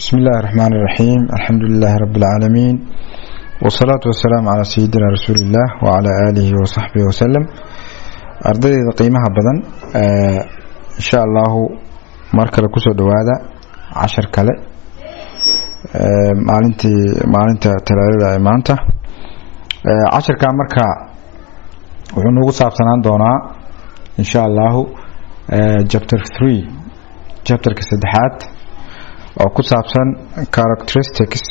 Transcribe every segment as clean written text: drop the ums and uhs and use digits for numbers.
بسم الله الرحمن الرحيم الحمد لله رب العالمين والصلاة والسلام على سيدنا رسول الله وعلى آله وصحبه وسلم أرضي قيمها بدن إن شاء الله مركز كسر دوادا 10 كله maalinta talaadada ay maanta 10 ka marka wuxuu nagu saabsanaan doonaa insha Allah chapter 3 chapterka saddexaad oo ku saabsan characteristics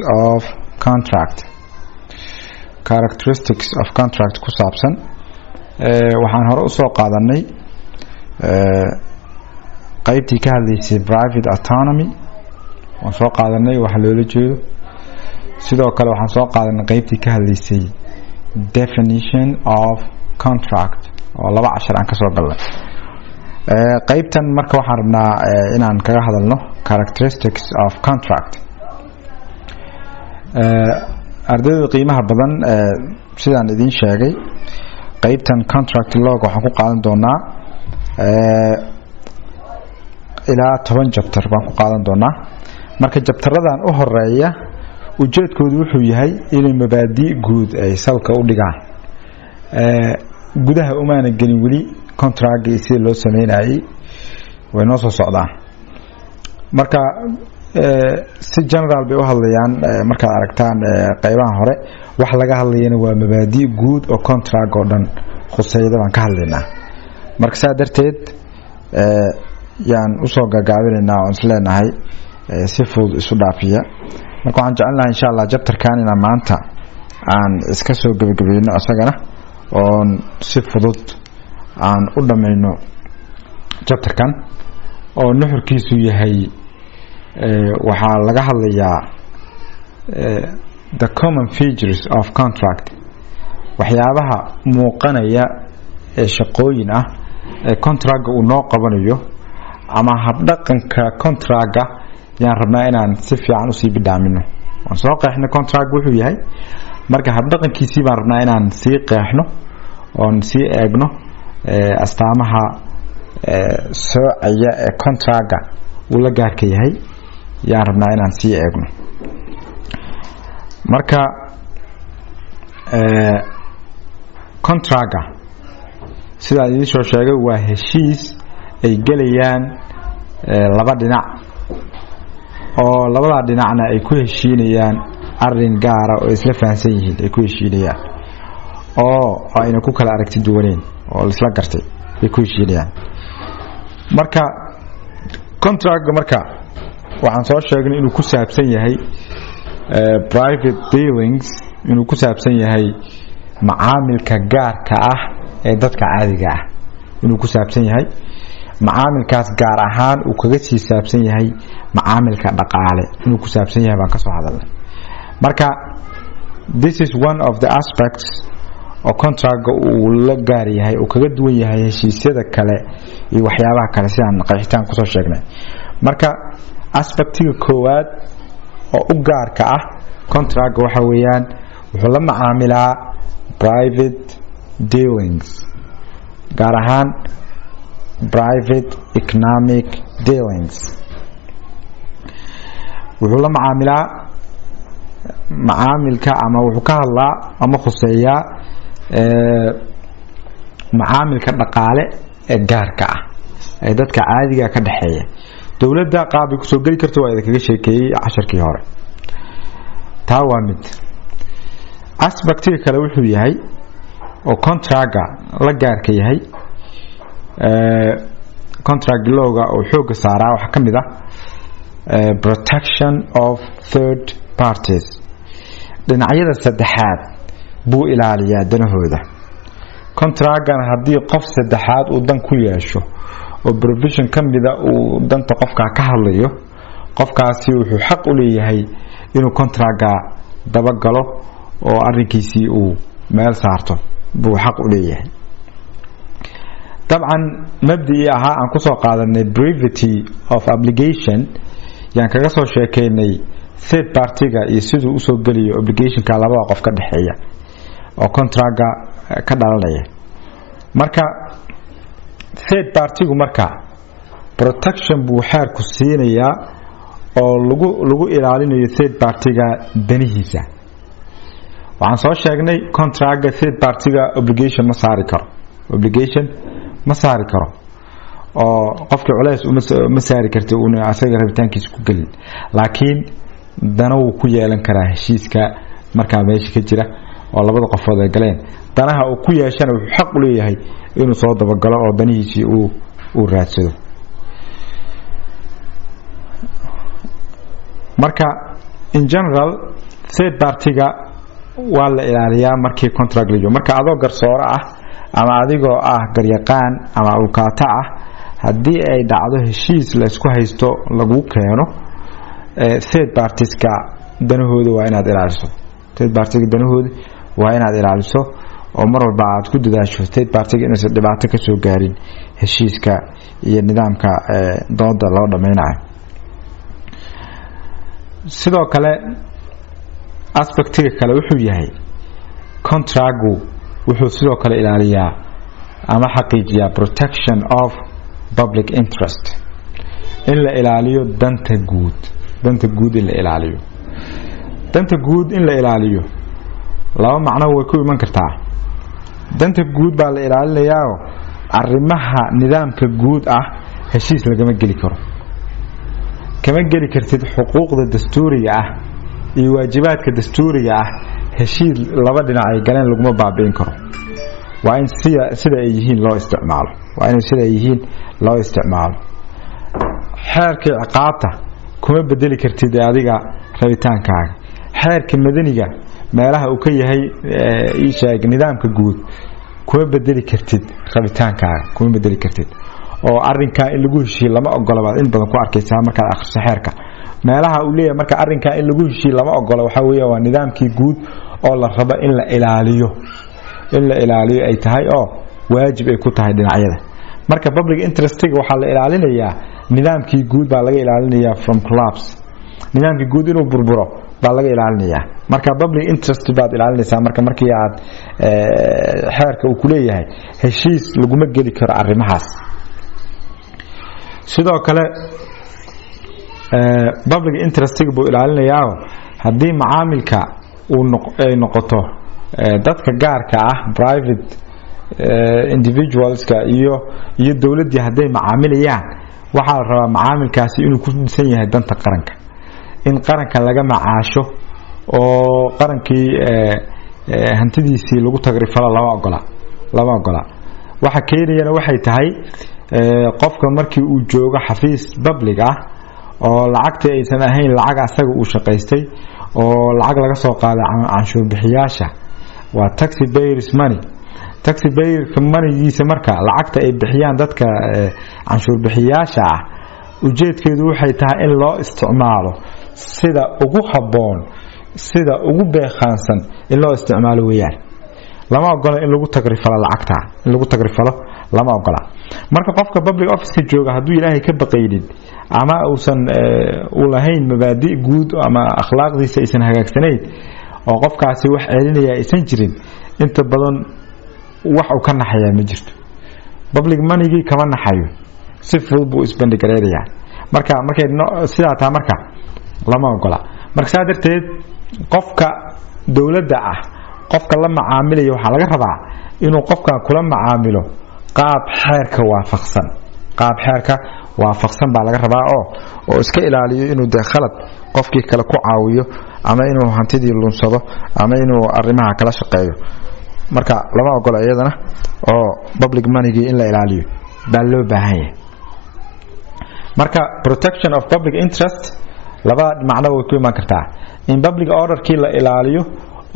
of contract ku saabsan waxaan hore u soo qaadanay qaybtii ka hadlaysay private autonomy waan soo qaadanay waxa loola jeedo sidoo kale waxaan soo qaadanay qaybtii ka hadlaysay definition of contract oo 2 cashar aan ka soo galnay qaybtan marka waxaan rabnaa inaan kaga hadalno characteristics of contract ardayda qiimaha badan sidaan idin sheegay qaybtan contract law waxaan ku qaadan doonaa ilaa 10 chapter baan ku qaadan doonaa marka jabtaradan u horeeya ujeedkoodu wuxuu yahay inay mabaadi' guud ay salka u dhigaan gudaha umaana gelin wali contract si loo sameeyay way noo soo socdaan marka si general bay u hadlayaan marka aragtaan qaybaha hore wax laga hadlayna waa mabaadi' guud oo contract oo dhan khuseeyada baan ka hadlaynaa marka saa darteed yaan u soo gagaabinaynaa oo isleenahay si fudud isu dhaafiya marka waxaan jecelnahay insha Allah chapterkan ina maanta aan iska soo gabagabeeyno asagana oo si fudud aan u dhameeyno chapterkan oo nuxurkiisu yahay waxa laga hadlayaa the common features of contract waxyaabaha muuqanaya ee shaqooyin ah ee contract uu noo qabanayo ama habdhaqanka contract yaan rabnaa inaan si fiican u sii bidhaamino waan soo qeexno contract wuxuu yahay marka habdhaqankiisii baan rabnaa inaan sii qeexno oo sii eegno astaamaha soocaya ee contract uu la gaarka yahay yaan rabnaa inaan sii eegno marka contract sida ay soo sheegay waa heshiis ay galayaan laba dhinac oo labada dhinacna ay ku heshiinayaan arin gaar ah oo isla fahansan yihiin ay ku heshiinayaan oo ayna ku kala aragti duwaneen oo isla gartay ay ku heshiinayaan marka contract marka waxaan soo sheegnay inuu ku saabsan yahay private dealings inuu ku saabsan yahay macaamilka gaarka ah ee dadka caadiga ah inuu ku saabsan yahay macaamilkaas gaar ahaan uu kaga sii saabsan yahay macaamilka dhaqaale inuu ku saabsan yahay baan ka soo hadalnay marka this is one of the aspects of contract uu la gaar yahay uu kaga duwan yahay heshiisyada kale iyo waxyaabaha kale sidaan qeexitaan ku soo sheegnay marka aspectiga koowaad oo u gaarka ah contract waxa weeyaan wuxuu la macaamilaa private dealings gaar ahaan private economic dealings wuxuu la macaamilaa macaamilka ama wuxuu ka hadlaa ama khuseeyaa macaamilka dhaqaale ee gaarka ah ee dadka caadiga ka dhaxeeya dawladda qaab ku soo gali karto waa kaga sheekeeyay casharkii hore taa waa mid aspectiga kale wuxuu yahay oo contract la gaarka yahay contract lawga oo xoog saaraa waxa kamid ah protection of third parties dhinacyada saddexaad buu ilaaliyaa danahooda contract-gan haddii qof saddexaad uu dan ku yeesho oo provision kamida uu danta qofka ka hadlayo qofkaasi wuxuu xaq u leeyahay inuu contract-ga daba galo oo arrinkiisii uu meel saarto buu xaq u leeyahay طبعا مبدئي ahaa aan ku soo qaadanay brevity of obligation yaan kaga soo sheekeynay third party-ga iyo sidoo uu soo galiyo obligation-ka labada qof ka dhaxeeya oo contract-ga ka dhalanaya marka third party-gu marka protection buu xeerku siinayaa oo lagu ilaalinayo third party-ga danihiisa. waxaan soo sheegnay contract-ga third party-ga obligation ma saari karo oo qofka culays uma saari karto uu asaga rabitaankiisa ku galin, laakiin dana uu ku yeelan karaa heshiiska markaa meesha ka jira oo labada qofood ay galeen. danaha uu ku yeeshana wuxuu xaq u leeyahay inuu soo dabagalo oo danihiisii uu raadsado. marka in general third party-ga waa la ilaaliyaa markii contract la joogo. marka adoo garsoore ah ama adigoo ah garyaqaan ama ulkaata ah, haddii ay dhacdo heshiis la isku haysto lagu keeno, third parties-ka danahooda waa inaad ilaaliso. third party-ga danahooda waa inaad ilaaliso oo mar walba aad ku dadaasho third party-ga inaysan dhibaato ka soo gaarin heshiiska iyo nidaamka dooda loo dhameynayo. sidoo kale aspectiga kale wuxuu yahay contract-gu wuxuu sidoo kale ilaaliyaa ama xaqiijiyaa protection of public interest, in la ilaaliyo danta guud in la ilaaliyo. danta guud in la ilaaliyo laba macno way ku iman kartaa. danta guud baa la ilaalinayaa arrimaha nidaamka guud ah heshiis lagama geli karo. kama geli kartid xuquuqda dastuuriga ah iyo waajibaadka dastuuriga ah heshiis laba dhinac ay galeen laguma baabi'in karo. waa in sida ay yihiin loo isticmaalo. xeerka ciqaabta kuma bedeli kartid adiga rabitaankaaga. xeerka madaniga meelaha uu ka yahay nidaamka guud kuma bedeli kartid rabitaankaaga, oo arrinka in lagu heshiiyo lama ogola baad in badan ku arkaysaa markaad akhriso xeerka. meelaha uu leeyahay marka arrinka in lagu heshiiyo lama ogola waxa weeye waa nidaamkii guud oo la rabo in la ilaaliyo ay tahay oo waajib ay ku tahay dhinacyada. marka public interest-ga waxaa la ilaalinayaa nidaamkii guud baa laga ilaalinayaa from collapse. nidaamkii guud inuu burburo baa laga ilaalinayaa. marka public interest baad ilaalinaysaa markii aad xeerka uu ku leeyahay heshiis laguma geli karo arrimahaas. sidoo kale public interest-ga buu ilaalinayaa haddii macaamilka ay noqoto dadka gaarka ah private individualska iyo dawladii hadday macaamilayaan, waxaa la rabaa macaamilkaasi inuu ku dhisan yahay danta qaranka, in qaranka laga macaasho oo qarankii hantidiisii lagu tagrifalo lama ogola. waxa keenayana waxay tahay qofka markii uu joogo xafiis public ah oo lacagta aysan ahayn lacag asaga uu shaqaystay oo lacag laga soo qaaday canshuur bixiyaasha, waa taxpayers money. taxpayers money-giisa marka lacagta ay bixiyaan dadka canshuur bixiyaasha ah, ujeedkeedu waxay tahay in loo isticmaalo sida ugu habboon, sida ugu beeqaansan in loo isticmaalo weeyaan. lama ogola in lagu tagrifalo lacagta, lama ogola. marka qofka public office-ka jooga hadduu ilaahay ka baqaynin ama uusan u lahayn mabaadi' guud ama akhlaaqdiisa aysan hagaagsanayn oo qofkaasi wax celinaya aysan jirin, inta badan wax uu ka naxayaa ma jirto. public money-gii kama naxayo, si fudud buu isbandhigareeyaa. markay sidaa taa marka lama ogola. marka saa darteed qofka dawladda ah qofka la macaamilaya waxaa laga rabaa inuu qofkan kula macaamilo qaab xeerka waafaqsan baa laga rabaa oo iska ilaaliyo inuu khalad qofkii kale ku caawiyo ama inuu hantidii lunsado ama inuu arrimaha kala shaqeeyo. marka lama ogola iyadana oo public money-gii in la ilaaliyo baa loo baahan yahay. marka protection of public interest laba macno way ku iman kartaa. in public order-kii la ilaaliyo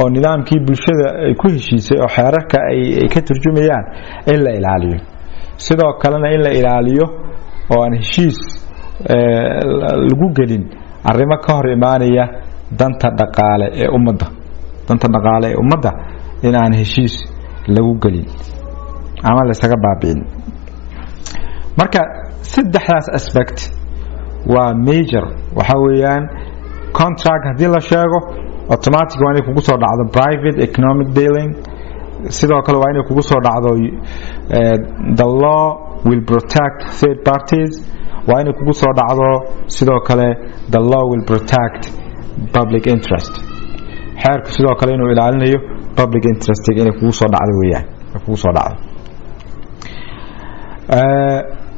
oo nidaamkii bulshada ay ku heshiisay oo xeerarka ay ka turjumayaan in la ilaaliyo. sidoo kalena in la ilaaliyo oo aan heshiis lagu gelin arrimo ka hor imaanaya danta dhaqaale ee ummadda in aan heshiis lagu gelin ama la isaga baabi'in. marka saddexdaas aspect waa major. waxa weeyaan contract haddii la sheego automatic waa inay kugu soo dhacdo private economic dealing. sidoo kale waa inay kugu soo dhacdo the law will protect third parties waa inay kugu soo dhacdo sidoo kale the law will protect public interest xeerku sidoo kale inuu ilaalinayo public interest inay kugu soo dhacdo weeyaan kugu soo dhacdo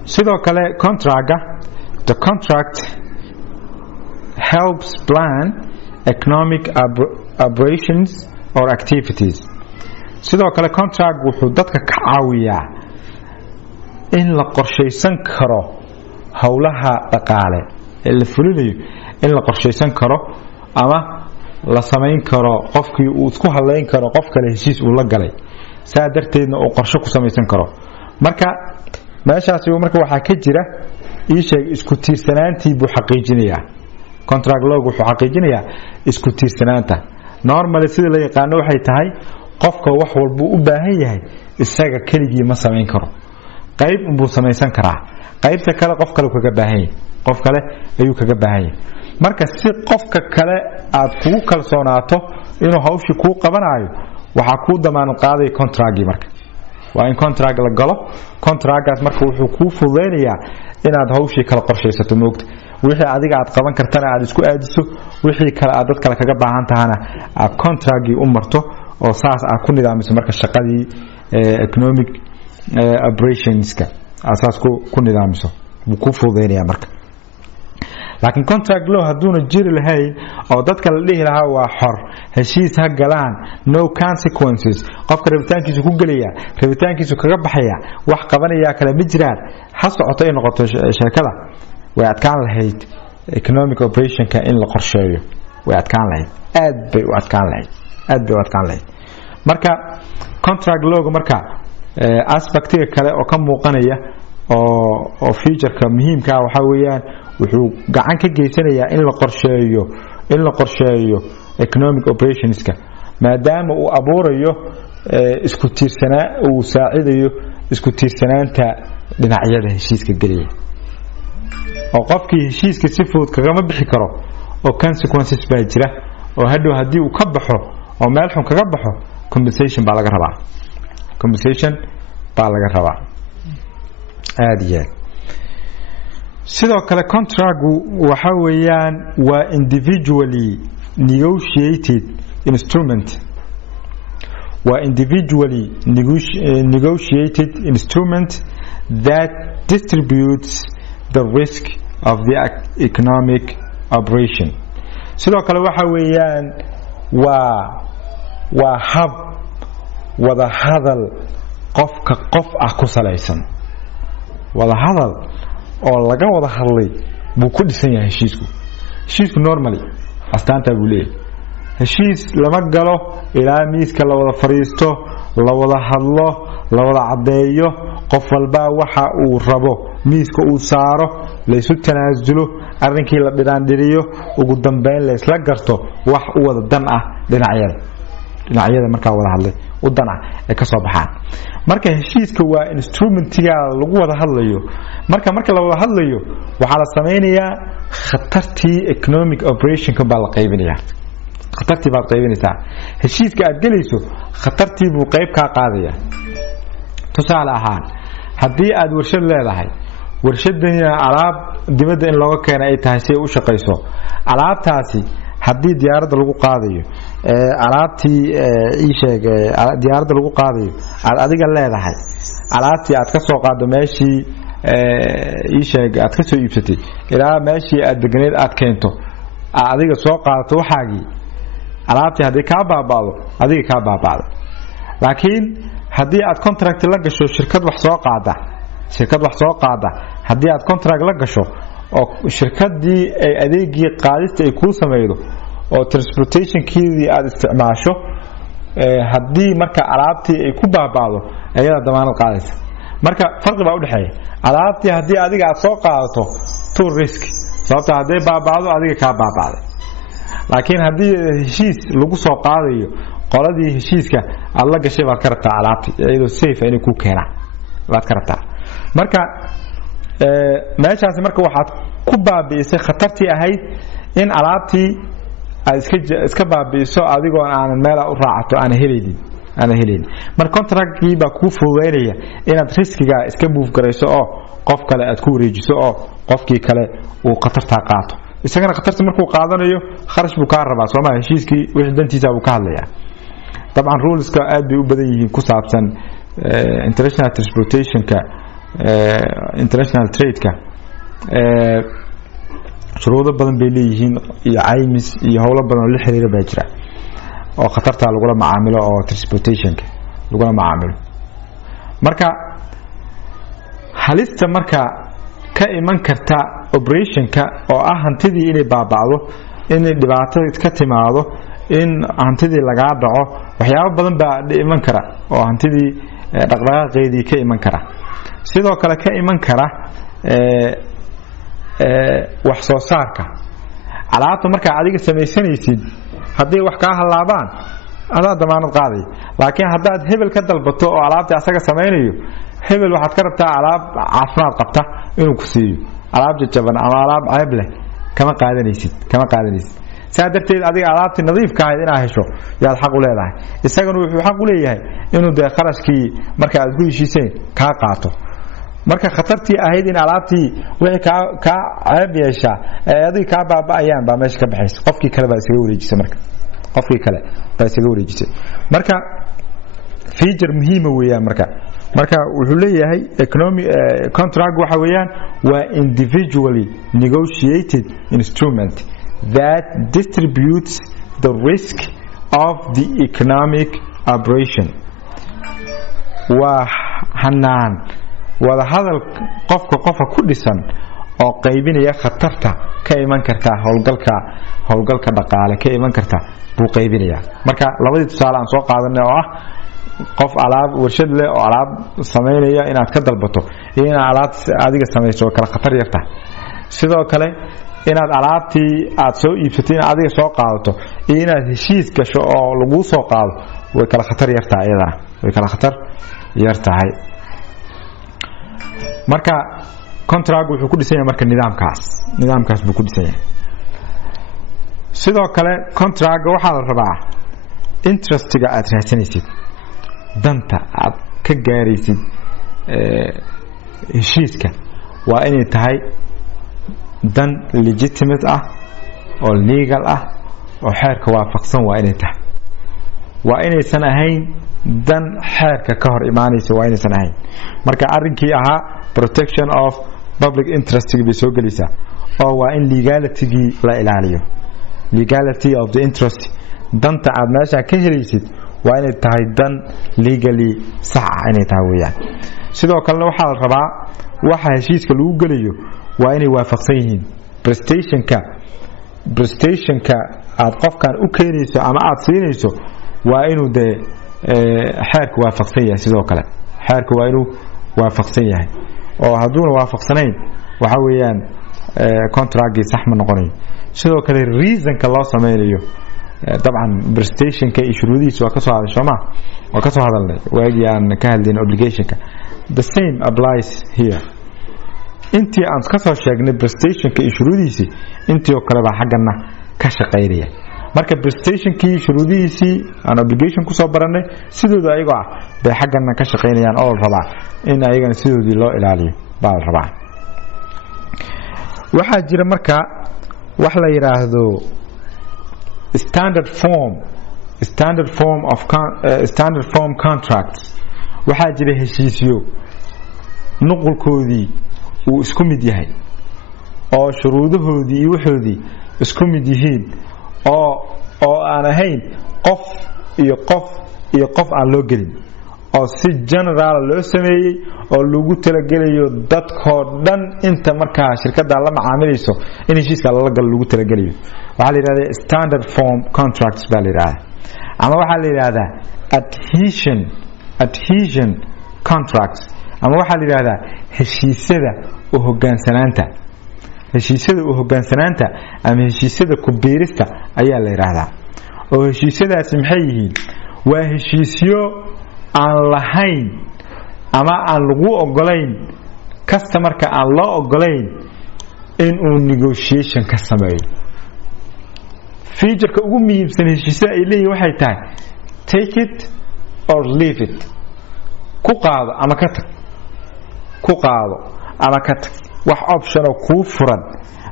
sidoo kale the contract helps plan economic operations or activities sidoo kale contract wuxuu dadka ka caawiyaa in la qorsheysan karo howlaha dhaqaale ee la fulinayo in la qorsheysan karo ama la sameyn karo qofkii uu isku haleyn karo qof kale heshiis uu la galay saa darteedna uu qorshe ku sameysan karo marka meeshaasi marka waxa ka jira isku tiirsanaantii buu xaqiijinayaa contract law wuxuu xaqiijinayaa isku tiirsanaanta normally sida la yaqaan waxay tahay qofka wax walba u baahan yahay isaga keligii ma sameyn karo qayb buu sameysan karaa qaybta kale qof kale kaga baahan yahay qof kale ayuu kaga baahan yahay marka si qofka kale aad kugu kalsoonaato inuu hawshi ku qabanayo waxa ku damaan qaaday contract marka waa in contract la galo contractgaas marka wuxuu ku fududeynayaa inaad hawshi kala qorsheysato moogta wixii adiga aad qaban kartana aad isku aadiso wixii kale aad dad kale kaga baahan tahana aad contractgii u marto oo saas aad ku nidaamiso marka shaqadii economic operationska asaas ku nidaamiso wuu ku fududeynayaa marka laakiin contract law haduuna jiri lahayn oo dadka la dhihi lahaa waa xor heshiis ha galaan no consequences qofka rabitaankiisu ku galaya rabitaankiisu kaga baxaya wax qabanaya kala ma jiraan ha socoto ay noqoto shirkada way adkaan lahayd economic operationka in la qorsheeyo way adkaan lahayd aad bay u adkaan lahayd marka contract law marka aspectiga kale oo ka muuqanaya oo featureka muhiimka ah waxa weeyaan wuxuu gacan ka geysanayaa in la qorsheeyo economic operationska maadaama uu abuurayo isku tiirsanaa uu saacidayo isku tiirsanaanta dhinacyada heshiiska galaya oo qofkii heshiiska si fudud kaga bixi karo oo consequences baa jira oo hadii uu ka baxo oo meel xun kaga baxo compensation baa laga rabaa aadiya sidoo kale contract waxa weeyaan waa individually negotiated instrument that distributes the risk of the economic operation sidoo kale waxa weeyaan waa hab wada hadal qofka qof ah ku salaysan wada hadal oo laga wada hadlay buu ku dhisan yahay heshiisku normally astaanta buu leeyahay heshiis lama galo ilaa miiska la wada fariisto la wada hadlo la wada cadeeyo qof walba waxa uu rabo miiska uu saaro la isu tanaasulo arrinkii la dhiraandhiriyo ugu dambeyn la isla garto wax u wada dan ah dhinacyada marka wada hadlay u dan ah ee ka soo baxaan marka heshiiska waa instrumentiga lagu wada hadlayo marka la wada hadlayo waxa la sameeyaa khatartii economic operation ka baa la qaybinayaa khatartii baad qaybinaysaa heshiiska aad galayso khatartii buu qayb ka qaadaya tusaale ahaan haddii aad warshad leedahay warshadana alaab dibadda in looga keenay ay tahay si ay u shaqeyso alaabtaasi haddii diyaaradda lagu qaadayo alaabtii diyaaradda lagu qaadayo aad adiga leedahay alaabtii aad ka soo qaado meeshii aad ka soo iibsatay ilaa meeshii aad deganeed aad keento adiga soo qaadato waxaagii alaabtii haddii kaa baaba'do adiga kaa baaba'day laakiin haddii aad contract la gasho shirkad wax soo qaada haddii aad contract la gasho oo shirkadii ay adeegii qaadista ay kuu sameeydo oo transportationkeedii aad isticmaasho haddii marka alaabtii ay ku baaba'do ayada damaanad qaadaysa marka farqi baa u dhaxeeya alaabtii haddii adiga aad soo qaadato to risk sababta haddii baaba'do adiga kaa baaba'day laakiin haddii heshiis lagu soo qaadayo qoladii heshiiska aad la gashay baad ka rabtaa alaabtii iyadoo safe inay ku keenaan baad ka rabtaa marka meeshaas marka waxaad ku baabi'isay khatartii ahayd in alaabtii aad iska baabi'iso adigoo aan meel u raacato aan helaynin ana helin mar contract-kii baa ku fududeynaya inaad riskiga iska move garayso oo qof kale aad ku wareejiso oo qofkii kale uu khatarta qaato isagana khatarta markuu qaadanayo kharash buu ka rabaa Soomaaliya heshiiskii wixii dantiisa uu ka hadlayaa طبعا rules ka aad bay u badan yihiin ku saabsan international transportation ka international trade ka shuruudo badan bay leeyihiin iyo caymis iyo hawlo badan oo la xiriira baa jira oo khatarta lagu la macaamilo oo transportation ka lagu la macaamilo marka halista marka ka iman karta operation ka oo ah hantidii inay baabacdo in dhibaato ka timaado in hantidii laga dhaco waxyaabo badan baa iman kara oo hantidii dhaqdhaqaaqeedii ka iman kara sidoo kale ka iman kara wax soo saarka alaabta marka adiga sameeysanaysid hadii wax ka halaabaan adaa damaanad qaaday laakiin hadaad hebel ka dalbato oo alaabta asaga sameeyo hebel waxaad ka rabtaa alaab caafimaad qabta inuu ku siiyo alaab jaban ama alaab ceeb leh kama qaadanaysid saadarteed adiga alaabti nadiif ka ahayd inaad hesho yaad xaq u leedahay isagana wuxuu xaq u leeyahay inuu de qarashkii marka aad ku heshiiseen ka qaato marka khatartii ahayd in alaabtii wixii ka ceeb yeesha adiga ka baabaayaan baa meesha ka baxaysa qofkii kale baa isaga wareejisay marka feature muhiim weeyaan marka wuxuu leeyahay economic contract waxa weeyaan waa individually negotiated instrument that distributes the risk of the economic operation hanaan wada hadal qofka ku dhisan oo qaybinaya khatarta ka iman karta howlgalka dhaqaale ka iman karta buu qaybinaya marka labadii tusaale aan soo qaadanay oo ah qof alaab warshad leh oo alaab sameynaya inaad ka dalbato iyo in alaab adiga sameyso kala khatar yarta sidoo kale inaad alaabtii aad soo iibsatay adiga soo qaadato iyo inaad heshiis gasho oo lagu soo qaado way kala khatar yartahay marka contract wuxuu ku dhisan yahay marka nidaamkaas buu ku dhisan yahay sidoo kale contract waxa la rabaa interest-ga aad raadsanaysid danta aad ka gaaraysid heshiiska waa inay tahay dan legitimate ah oo legal ah oo xeerka waafaqsan waa inay tahay waa inaysan ahayn dan xeerka ka hor imaanaysa waa inaysan ahayn marka arrinkii ahaa protection of public interest bay soo gelaysaa oo waa in legality la ilaaliyo legality of the interest danta aad meesha ka helaysid waa inay tahay dan legally sax ah inay tahay weeyaan sidoo kale waxa la rabaa waxa heshiiska lagu galayo waa inay waafaqsan yihiin prestationka aad qofkan u keenayso ama aad siinayso waa inuu de xeerku waafaqsan yahay sidoo kale xeerku waa inuu waafaqsan yahay oo hadduu waafaqsanayn waxa weeyaan contract sax ma noqonayo sidoo kale reasonka loo sameeyo طبعا prestationka iyo shuruudihiisa waa ka soo hadalnay waagii aan ka hadlayn obligationka the same applies here intii aan ka soo sheegnay prestationka iyo shuruudihiisa intii oo kale baa xaqana ka shaqeynaya marka prestationkii shuruudihiisii aan obligation ku soo baranay sidooda ayaga bay xaqana ka shaqeynayaan oo rabaa in ayagana sidoodii loo ilaaliyo baa rabaa waxa jira marka wax la yiraahdo standard form contracts waxa jira heshiisyo nuqulkoodii uu isku mid yahay oo shuruudahoodii iyo waxoodii isku mid yihiin oo aan ahayn qof aan loo gelin oo si general loo sameeyay oo lagu talagalayo dadkoo dhan inta markaa shirkadda la macaamilayso in heshiiska la gal lagu talagalayo waxa la yiraahdaa standard form contracts baa la yiraahdaa ama waxa la yiraahdaa adhesion contracts ama waxa la yiraahdaa heshiisyada u hoggaansanaanta ama heshiisyada ku biirista ayaa la yiraahdaa oo heshiisyadaasi maxay yihiin waa heshiisyo aan lahayn ama aan lagu ogolayn customerka aan loo ogolayn in uu negotiation ka sameeyo featureka ugu muhiimsan heshiisyada ay leeyihiin waxay tahay take it or leave it ku qaado ama ka tag ku qaado ama ka tag wax option oo ku furan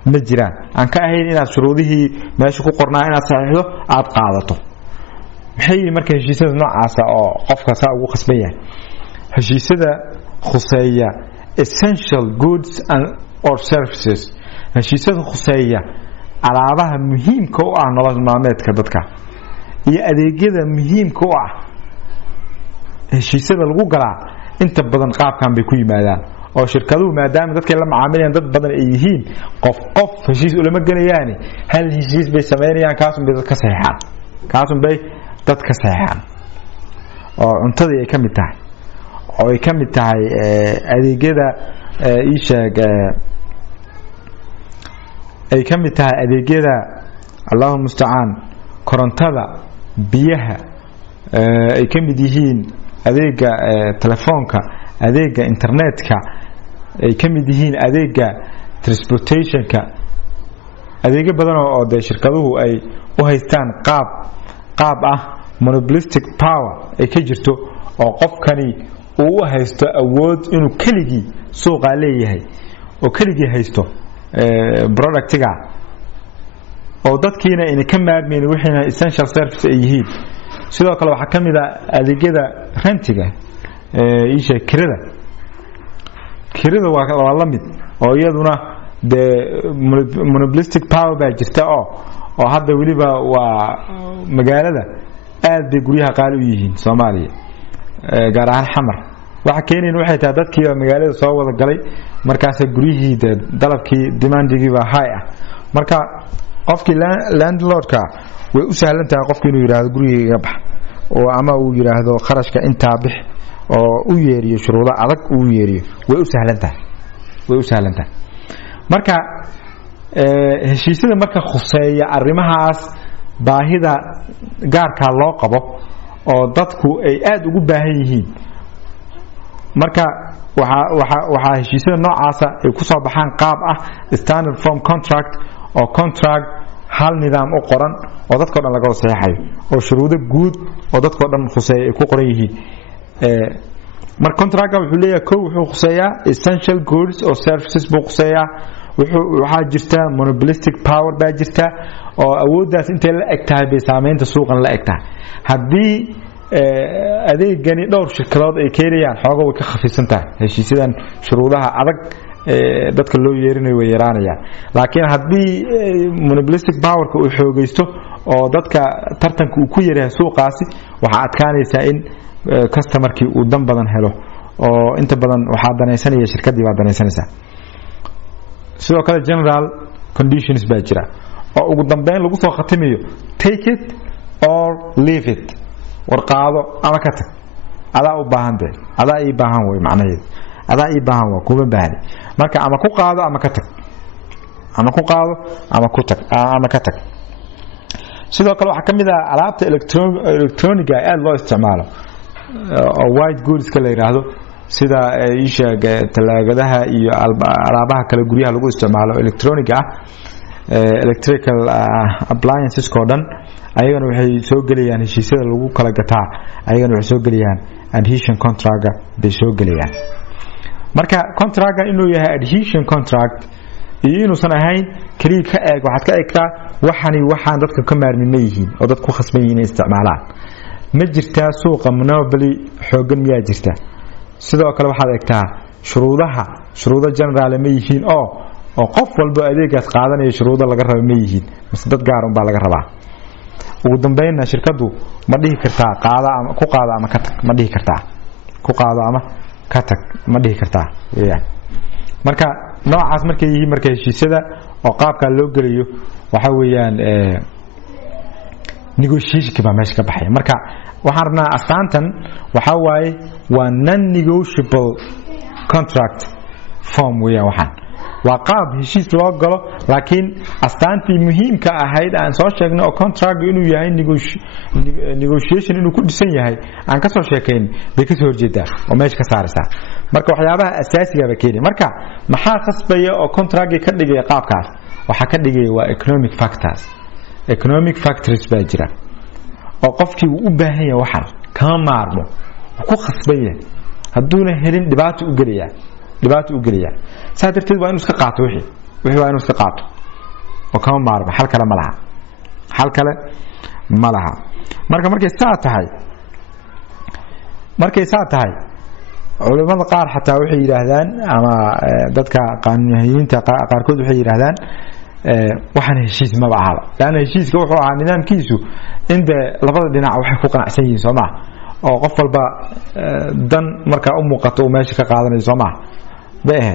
ma jiraan aan ka ahayn inaad shuruudihii meesha ku qornaa inaad saxiixdo aad qaadato maxay marka heshiisyada noocaas oo qofka saa ugu khasban yahay heshiisyada khuseeya essential goods and or services heshiisyada khuseeya alaabaha muhiimka u ah nolol maalmeedka dadka iyo adeegyada muhiimka u ah heshiisyada lagu galaa inta badan qaabkan bay ku yimaadaan oo shirkaduhu maadaama dadka la macaamilayaan dad badan ay yihiin qof heshiis ulama galayaan hal heshiis bay sameeyaan kaasun bay dadka saxiixaan oo cuntadii ay kamid tahay oo ay kamid tahay adeegyada ii sheeg ay kamid tahay adeegyada Allahu musta'an korontada biyaha ay kamid yihiin adeega telefoonka adeega internetka ay kamid yihiin adeega transportationka adeegyo badan oo shirkaduhu ay u haystaan qaab ah monopolistic power ay ka jirto oo qofkani uu u haysto awood inuu keligii suuqa leeyahay oo keligii haysto productiga oo dadkiina inay ka maarmeen wixina essential service ay yihiin sidoo kale waxa kamid ah adeegyada rentiga isha kirada waa la mid oo iyaduna de monopolistic power baa jirta oo hadda waliba waa magaalada aad bay guryaha qaali u yihiin Soomaaliya gaar ahaan xamar waxa keeneen waxay tahay dadkii magaalada soo wada galay markaas guryihii dalabkii demandigi waa high ah marka qofkii landlordka way u sahlan tahay qofkii inuu yiraahdo guriga bax oo ama uu yiraahdo kharashka inta bix oo u yeeriyo shuruudo adag uu yeeriyo way u sahlan tahay marka heshiisyada marka khuseeya arimahaas baahida gaarka loo qabo oo dadku ay aad ugu baahan yihiin marka waxa heshiisyada noocaas ay ku soo baxaan qaab ah standard form contract oo contract hal nidaam u qoran oo dadka dhan laga saxeexayo oo shuruudo guud oo dadka dhan khuseeya ay ku qoran yihiin mar contract wuxuu leeyahay wuxuu khuseeyaa essential goods or services buu khuseeyaa waxa jirta monopolistic power baa jirta oo awooddaas intee la eg tahay bay saameynta suuqan la eg tahay haddii adeegani dhowr shirkadood ay keenayaan xooga way ka khafiifsan tahay heshiisyadan shuruudaha adag dadka loo yeerinayo way yaraanayaan laakiin haddii monopolistic powerka uu xoogaysto oo dadka tartanka uu ku yahay suuqaasi waxa adkaanaysa in customerkii uu dan badan helo oo inta badan waxa danaysanaya shirkadii baa danaysanaysa sidoo kale general conditions baa jira oo ugu dambeyn lagu soo khatimiyo take it or leave it warqaado ama ka tag adaa u baahan way macnaheedu adaa ii baahan waa kuma baahni marka ama ku qaado ama ka tag ama ka tag sidoo kale waxa kamid ah alaabta electroniga aad loo isticmaalo oo white goods ka la yiraahdo sida isha talaagadaha iyo alaabaha kala guryaha lagu isticmaalo electroniga electrical appliances koodan ayagana waxay soo galiyaan heshiisyada lagu kala gataa ayagana waxay soo galiyaan adhesion contract bay soo galiyaan marka contract inuu yahay adhesion contract iyo inuusan ahayn kaliya ka eeg waxaad ka eegtaa waxaan dadka ka maarmin ma yihiin oo dadku khasban yihiin isticmaalaan ma jirtaa suuqa monopoly xoogan miyaa jirta sidoo kale waxaad eegtaa shuruudo general ma yihiin oo qof walba adeegaas qaadanaya shuruudo laga rabo ma yihiin mise dad gaar ah baa laga rabaa ugu dambeynna shirkadu ma dhihi kartaa ku qaado ama ka tag ma dhihi kartaa ku qaado ama ka tag ma dhihi kartaa weeyaan marka noocaas markay yihiin marka heshiisyada oo qaabka loo galiyo waxa weeyaan negotiation baa meesha ka baxaya marka waxaan rabnaa astaantan waxa waaye waa non negotiable contract form weeyaan waxaan waa qaab heshiis loo galo laakiin astaantii muhiimka ahayd aan soo sheegnay oo contract inuu yahay negotiation inuu ku dhisan yahay aan ka soo sheekayn bay ka soo horjeedaa oo meesha ka saaraysaa marka waxyaabaha asaasiga ba keenay marka maxaa khasbaya oo contract ka dhigay qaabkaas waxa ka dhigay waa economic factors baa jira oo qofkii uu u baahan yahay kama maarmo ku khasbaya haduuna helin dhibaato u geliya saadarteed waa inuu iska qaato wixii waa inuu iska qaato oo kama maarmo hal kale ma laha marka markay saa tahay culimada qaar xataa waxay yiraahdaan ama dadka qaanuuniyiinta qaarkood waxay yiraahdaan waxaan heshiis ma aha laana heshiiska wuxuu ahaa nidaamkiisu inda labada dhinac waxay ku qanacsan yihiin Soomaa oo qof walba dan marka u muuqato meesha ka qaadanay Soomaa baa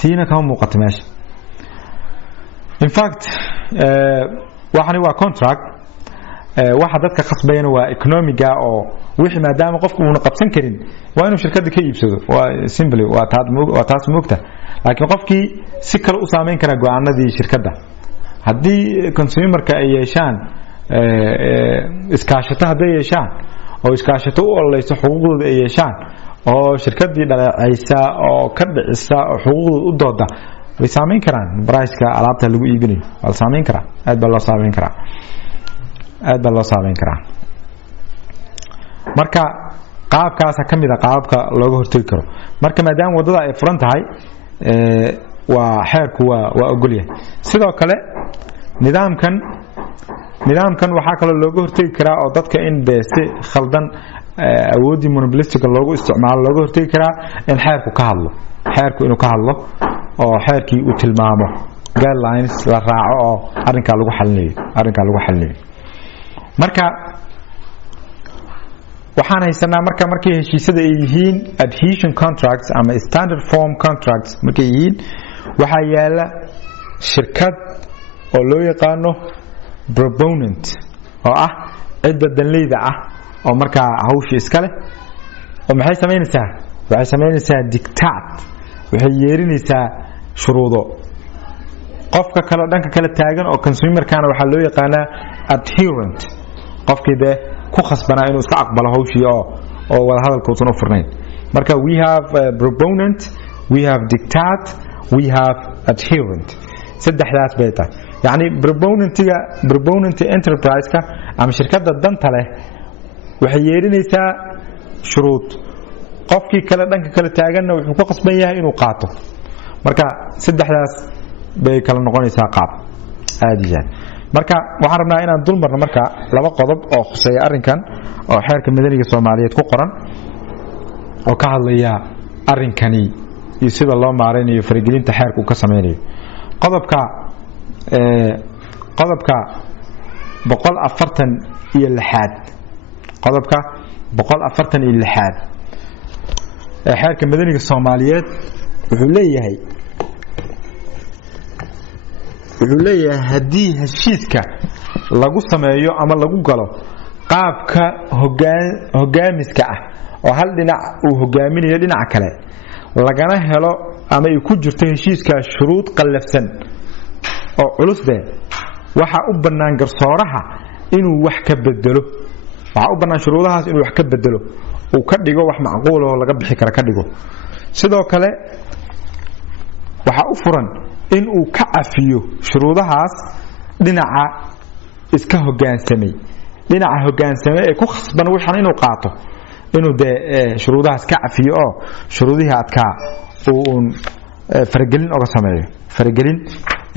tiina ka muuqato meesha in fact waxani waa contract waxa dadka qasbayna waa economiga oo wixii maadaama qofku uu qabsan karin waa inuu shirkadda ka iibsado waa simply waa taas moogta laakiin qofkii si kale u saameyn kara go'aanadii shirkadda haddii consumerka ay yeeshaan iskaashato haday yeeshaan oo iskaashato u ololeyso xuquuqdooda ay yeeshaan oo shirkadii dhaleecaysa oo ka dhicisa oo xuquuqdooda u dooda way saameyn karaan price-ka alaabta lagu iibinayo waa saameyn karaa aad baa loo saameyn karaa marka qaabkaas kamid ah qaabka looga hortagi karo marka maadaama wadada ay furan tahay waa xeerku waa ogol yahay sidoo kale nidaamkan waxa kale looga hortagi karaa oo dadka in si khaldan awoodii monopolistic loogu isticmaalo looga hortagi karaa in xeerku inuu ka hadlo oo xeerkii uu tilmaamo guidelines la raaco oo arrinka lagu xalinayo marka waxaan haysanaa markay heshiisada ay yihiin adhesion contracts ama standard form contracts markay yihiin waxa yaala shirkad oo loo yaqaano proponent oo ah cidda danleyda ah oo marka hawsha iska leh oo maxay sameynaysaa dictate waxay yeerinaysaa shuruudo qofka kale dhanka kale taagan oo consumerkana waxa loo yaqaanaa adherent qofkii ku khasbanaa inuu iska aqbalo hawshii oo wada hadalka uu u furnayn marka we have proponent we have dictate we have adherent saddexdaas bay tahay yani proponent enterprise-ka ama shirkadda danta leh waxay yeerinaysaa shuruud qofkii kale dhanka kale taaganna wuxuu ku qasban yahay inuu qaato marka saddexdaas bay kala noqonaysaa qaab aadiyan marka waxaan rabnaa inaan dul marno marka laba qodob oo khuseeya arrinkan oo xeerka madaniga Soomaaliyeed ku qoran oo ka hadlaya arrinkani iyo sida loo maareynayo faragelinta xeerku ka sameeyo qodobka 146 qodobka 146 xeerka madaniga Soomaaliyeed wuxuu leeyahay hadii heshiiska lagu sameeyo ama lagu galo qaabka hogaamiska ah oo hal dhinac uu hogaaminayo dhinaca kale lagana helo ama ay ku jirto heshiiska shuruud qallafsan oo culus waxa u banaan garsooraha inuu wax ka bedelo shuruudahaas inuu wax ka bedelo uu ka dhigo wax macquul oo laga bixi kara ka dhigo sidoo kale waxa u furan in uu ka cafiyo shuruudahaas dhinaca iska hogaansamay ee ku khasban waxan inuu qaato inuu shuruudahaas ka cafiyo oo shuruudihi adkaa uu faragelin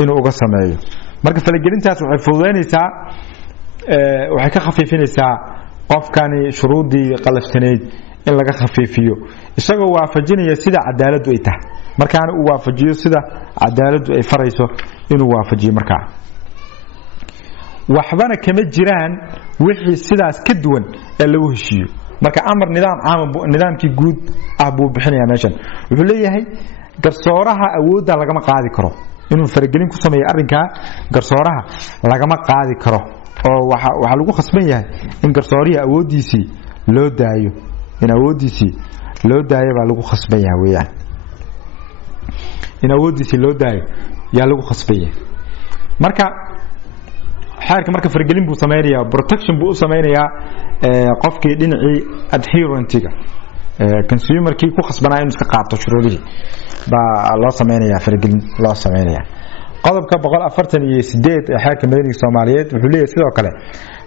inuu uga sameeyo marka faragelintaas waxay fududeynaysaa waxay ka khafiifinaysaa qofkani shuruudii qalafsaneed in laga khafiifiyo isagoo waafajinaya sida cadaaladdu ay tahay markaana uu waafajiyo sida cadaaladdu ay farayso inuu waafajiyo markaa waxbana kama jiraan wixii sidaas ka duwan ee lagu heshiiyo marka amar nidaamkii guud ah buu bixinayaa meeshan wuxuu leeyahay garsooraha awoodda lagama qaadi karo inuu faragelin ku sameeyo arrinka garsooraha lagama qaadi karo oo waxa lagu khasban yahay in garsoorihi awoodiisii loo daayo baa lagu khasban yahay weeyaan in awoodiisii loo daayo yaa lagu khasban yahay marka xeerka marka faragelin buu sameeyaa protection buu sameeyaa qofkii dhinacii adherentiga consumerkii ku khasbanaa inuu iska qaato shuruudihii baa loo sameeyaa faragelin loo sameeyaa qodobka 148 ee xeerka madaniga Soomaaliyeed wuxuu leeyahay sidoo kale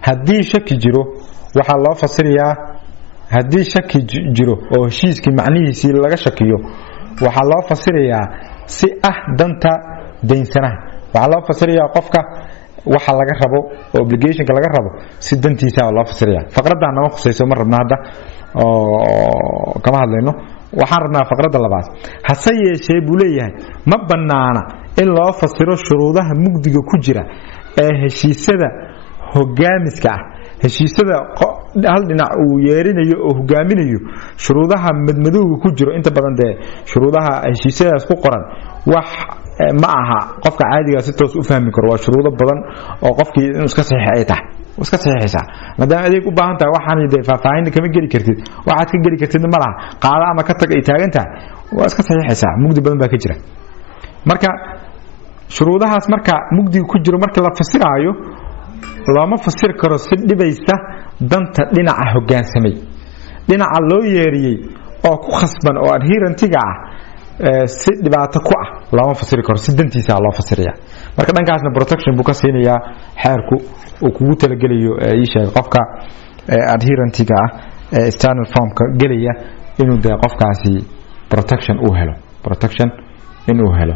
hadii shaki jiro waxa loo fasirayaa haddii shaki jiro oo heshiiskii macnihiisii laga shakiyo waxaa loo fasirayaa si danta daynsanaha waxaa loo fasirayaa qofka waxa laga rabo obligationka laga rabo si dantiisa loo fasiraya faqradda nama khusayso mar rabna hadda oo kama hadlayno waxaan rabnaa faqradda labaad hase yeeshee buu leeyahay ma banaana in loo fasiro shuruudaha mugdiga ku jira ee heshiisada hogaamiska heshiisada hal dhinac uu yeerinayo oo hogaaminayo shuruudaha madmadowga ku jiro inta badan shuruudaha heshiisadaas ku qoran wax ma aha qofka caadiga si toos u fahmi karo waa shuruudo badan oo qofkii inuu iska saxiixay tahay iska saxiixaysa maadaama adeeg u baahan tahay waxaan faahfaahin kama geli kartid waxaad ka geli kartid ma laha qaada ama ka tag ay taagan tahay waa iska saxiixaysa mugdi badan baa ka jira marka shuruudahaas marka mugdiga ku jiro marka la fasiraayo lama fasir karo si dhibaysa danta dhinaca hogaansamay dhinaca loo yeeriyay oo ku khasban oo adherentiga si dhibaato ku lama fasiri karo si dantiisa loo fasiriya marka dhankaasna protection buu ka siinayaa xeerku uu kugu talagalayo ii sheeg qofka adherentiga external formka galaya inuu qofkaasi protection inuu helo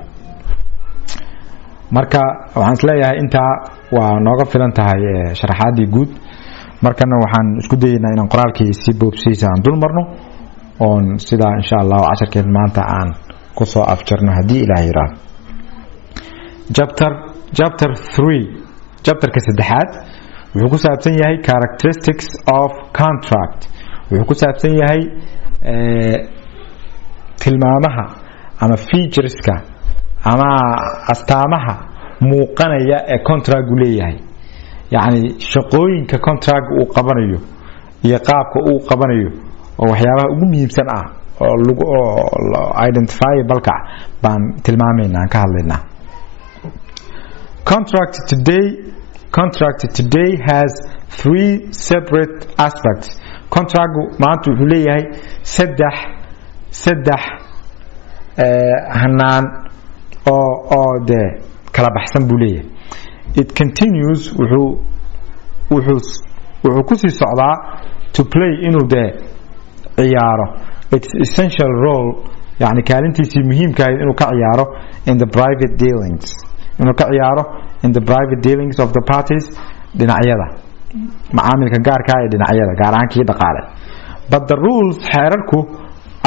marka waxaan isleeyahay intaa waa nooga filan tahay sharaxaadii guud markana waxaan isku dayeynaa inaan qoraalkii si boobsiisa aan dul marno oon sidaa insha Allah casharkeen maanta aan ku soo afjarno hadii Ilaahay yiraahdo chapter 3 chapterka saddexaad wuxuu ku saabsan yahay characteristics of contract wuxuu ku saabsan yahay tilmaamaha ama featureska ama astaamaha muuqanaya ee contract uu leeyahay yaani shaqooyinka contract uu qabanayo iyo qaabka uu qabanayo oo waxyaabaha ugu muhiimsan oo lagu identifiable baan tilmaameynaa ka hadlaynaa Contract today has 3 separate aspects. Contract maanta wuxuu leeyahay saddex hanaan oo kala baxsan buu leeyahay. It continues wuxuu ku sii socdaa to play inuu ciyaaro its essential role yani kaalintiisii muhiimka ah inuu ka ciyaaro in the private dealings inuu ka ciyaaro in the private dealings of the parties dhinacyada macaamilka gaarka ah ee dhinacyada gaar ahaan kii dhaqaale but the rules xeerarku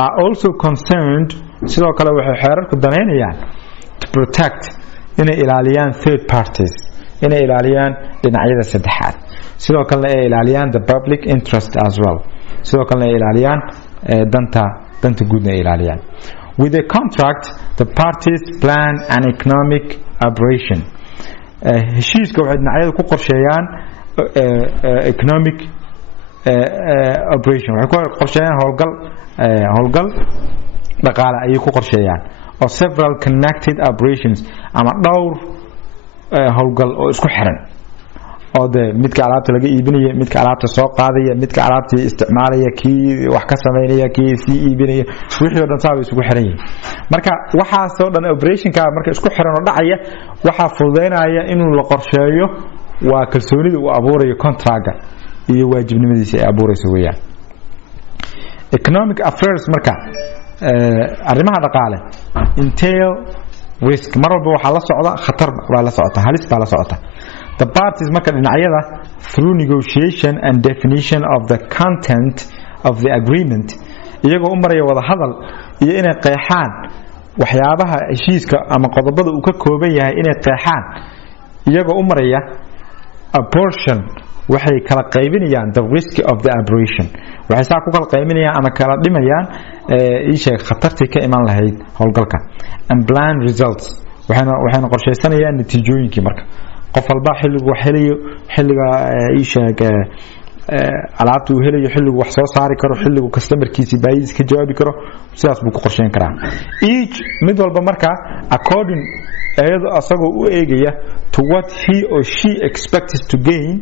are also concerned sidoo kale waxay xeerarku daneynayaan to protect inay ilaaliyaan third parties inay ilaaliyaan dhinacyada saddexaad sidoo kale ay ilaaliyaan the public interest as well sidoo kale ay ilaaliyaan danta guud ay ilaaliyaan with a contract the parties plan an economic operation heshiiska waxay dhinacyada ku qorsheeyaan economic operation waxay ku qorsheeyaan howlgal dhaqaale ay ku qorsheeyaan or several connected operations ama dhowr howlgal oo isku xiran oo midka alaabta laga iibinaya midka alaabta soo qaadaya midka alaabta isticmaalaya kii wax ka sameynaya kii si iibinaya wixii oo dhan saab isugu xiran yihiin marka waxa soo dhan operationka marka isku xiran oo dhacaya waxa fududeynaya inuu la qorsheeyo waa kalsoonida uu abuurayo contract iyo waajibnimadiisa ay abuurayso weeyaan economic affairs marka arrimaha dhaqaale entail risk marba waxa la socda khatar baa la socota halis baa la socota the parties marka dhinacyada through negotiation and definition of the content of the agreement iyagoo u maraya wada hadal iyo inay qeexaan waxyaabaha heshiiska ama qodobada uu ka kooban yahay inay qeexaan iyagoo u maraya a portion waxay kala qaybinayaan the risk of the operation waxay saa ku kala qaybinayaan ama kala dhimayaan sheeg khatartii ka iman lahayd howlgalka and plan results waxayna qorsheysanayaan natiijooyinkii marka qof walba xilligu wax helayo xilliga sheeg alaabta uu helayo xilligu wax soo saari karo xilligu customerkiisa baayis ka jawaabi karo sidaas buu ku qorsheyn karaa each mid walba marka according ayadoo asagoo u eegaya to what he or she expects to gain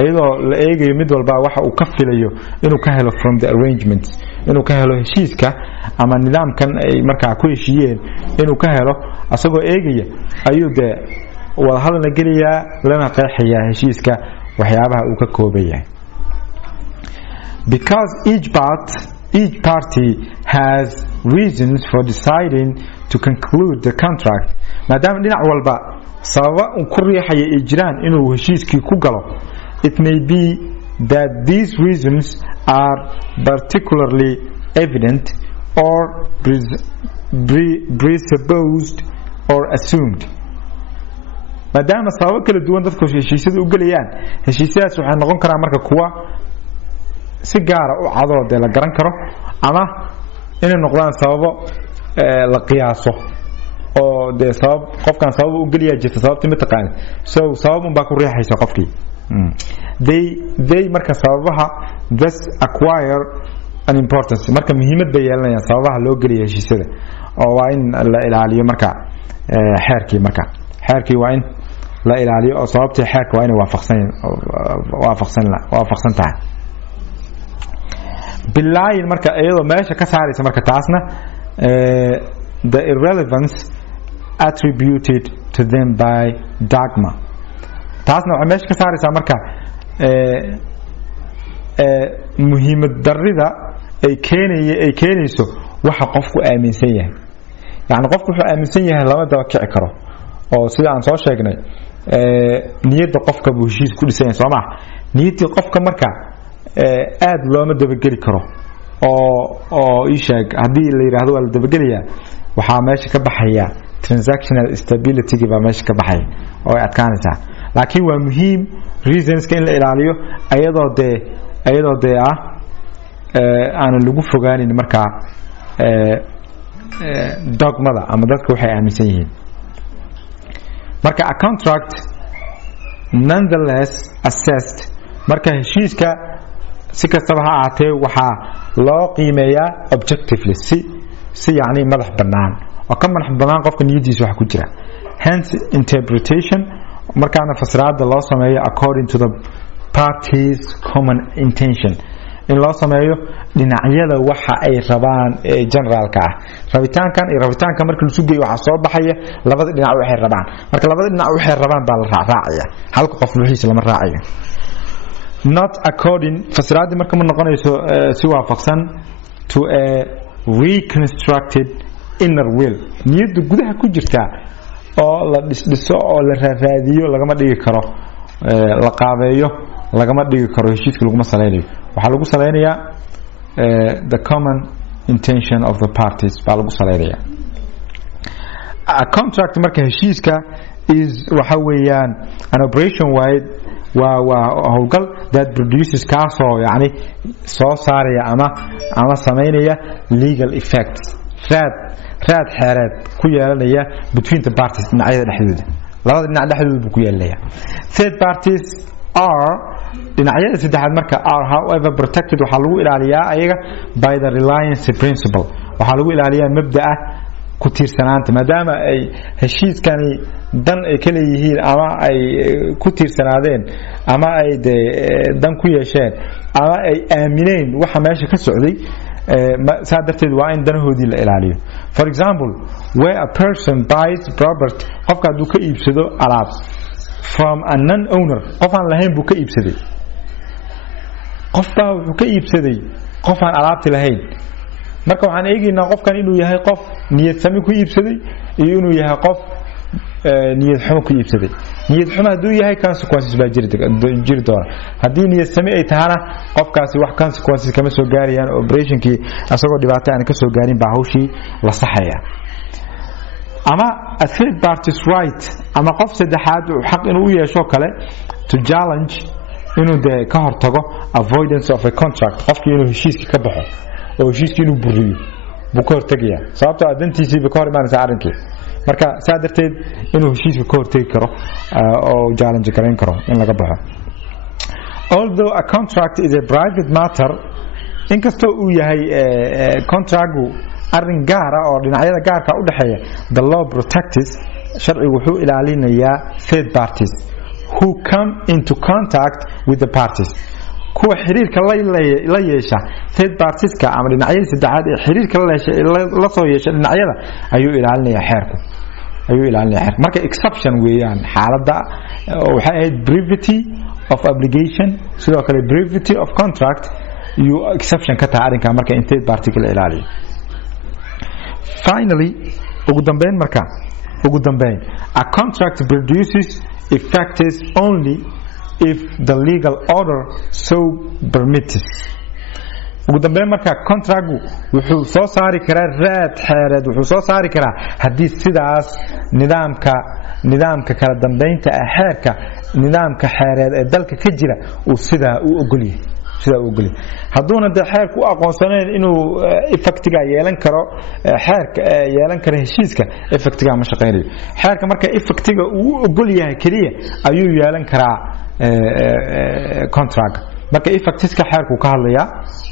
ayadoo la eegayo mid walba waxa uu ka filayo inuu ka helo from the arrangements inuu ka helo heshiiska ama nidaamkan ay markaa ku heshiiyeen inuu ka helo asagoo eegaya ayuu wada hadalna geliyaa lana qeexayaa heshiiska waxyaabaha uu ka kooban yahay because each party has reasons for deciding to conclude the contract maadaama dhinac walba sababa uu ku riixaya ay jiraan inuu heshiiskii ku galo it may be that these reasons are particularly evident or presupposed or assumed maadaama sababo kala duwan dadku heshiisyada u galayaan heshiisyadaas waxay noqon karaan marka kuwa si gaara u cadooda la garan karo ama inay noqdaan sababo la qiyaaso oo de sabab qofkan sabab u galiya jirta sababta ma taqaan so sabab un baa ku riixaysa qofkii they marka sababaha thus acquire an importance marka muhiimad bay yeelanayaan sababaha loo galiya heshiisyada oo waa in la ilaaliyo marka xeerkii waa in la ilaaliyo oo sababtii xeerka waa inay waafaqsan tahay bilaayin marka iyadoo meesha ka saaraysa marka taasna the irrelevance attributed to them by dogma taasna waxay meesha ka saaraysaa marka muhiimad darrida ay keenayso waxa qofku aaminsan yahay yani qofku wuxuu aaminsan yahay lama daba kici karo oo sida aan soo sheegnay niyadda qofka buu heshiis ku dhisan yahay soo maaha niyaddii qofka marka aad looma dabageli karo oo ii sheeg haddii la yidhaahdo waa la dabagelayaa waxaa meesha ka baxaya transactional stability baa meesha ka baxaya oo ay adkaanaysaa laakiin waa muhiim reasonska in la ilaaliyo ayadoo dee aanan lagu fogaanin markaa dogmada ama dadka waxay aaminsan yihiin marka a contract nonetheless assessed marka heshiiska si kastaba ha ahaatee waxaa loo qiimeeyaa objectively si yani madax bannaan oo ka madax bannaan qofka niyadiisa wax ku jira hence interpretation markaana fasiraada loo sameeyo according to the parties common intention in loo sameeyo dhinacyada waxa ay rabaan ee generalka ah rabitaankan iyo rabitaanka marka la sugeeyo waxa soo baxaya labada dhinac waxay rabaan marka labada dhinac waxay rabaan baa la raacaya halka qof wixiisa lama raacayo not according fasiraadi marka ma noqonayso si waafaqsan to a reconstructed inner will niyadda gudaha ku jirta oo la dhiso oo la raadiyo lagama dhigi karo la qaabeeyo lagama dhigi karo heshiiska laguma saleynayo waxa lagu saleynayaa the common intention of the parties baa lagu saleynayaa a contract marka heshiiska is waxa weeyaan an operation wide waa howlgal that produces kaasoo yani soo saaraya ama sameynaya legal effects raad xeereed ku yeelanaya between the parties dhinacyada dhexdooda labada dhinac dhexdooda buu ku yeelanaya third parties are dhinacyada saddexaad marka are however protected waxaa lagu ilaaliyaa ayaga by the reliance principle waxaa lagu ilaaliyaa mabda'a ku tiirsanaanta maadaama ay heshiiskani dan ay kala yihiin ama ay ku tiirsanaadeen ama ay dan ku yeesheen ama ay aamineen waxa meesha ka socday saa darteed waa in danahoodii la ilaaliyo for example where a person buys property qofka hadduu ka iibsado alaab from a non-owner qof aan lahayn buu ka iibsaday qofbaa wuxuu ka iibsaday qof aan alaabti lahayn marka waxaan eegaynaa qofkan inuu yahay qof niyad sami ku iibsaday iyo inuu yahay qof niyad xumo ku iibsaday niyad xumo hadduu yahay consequences baa jiri doona haddii niyad sami ay tahana qofkaasi wax consequences kama soo gaarayaan operationkii asagoo dhibaato aan ka soo gaarin baa hawshii la saxaya ama a third party's right ama qof saddexaad uu xaq inuu u yeesho kale to challenge inuu ka hortago avoidance of a contract qofkii inuu heshiiska ka baxo oo heshiiska inuu buriyo buu ka hortagaya sababtoo adantiisiiba ka hor imaanaysa arrinkii marka saa darteed inuu heshiiska ka hortagi karo oo challenge garayn karo in laga baxo although a contract is a private matter inkastoo uu yahay contractu arrin gaar ah oo dhinacyada gaarka u dhaxeeya the law protects sharcigu wuxuu ilaalinayaa third parties who come into contact with the parties kuwa xiriirka la yeesha third partieska ama dhinacyada saddexaad ee xiriirka la soo yeesha dhinacyada ayuu ilaalinayaa xeerku marka exception weeyaan xaaladda waxay ahayd brevity of obligation sidoo kale brevity of contract you exception ka tahay arinka marka intee particle ilaaliyo. Finally ugu dambeyn a contract produces effects only if the legal order so permits. ugu dambeyn marka contract wuxuu soo saari karaa raad xeereed wuxuu soo saari karaa hadii sidaas nidaamka kala dambeynta xeerka nidaamka xeereed ee dalka ka jira uu sidaa u ogol yahay haduuna xeerku u aqoonsaneen inuu effectiga yeelan karo xeerka yeelan karo heshiiska effectiga ma shaqeynayo xeerka marka effectiga uu ogol yahay kaliya ayuu yeelan karaa contract marka effectiska xeerku ka hadlaya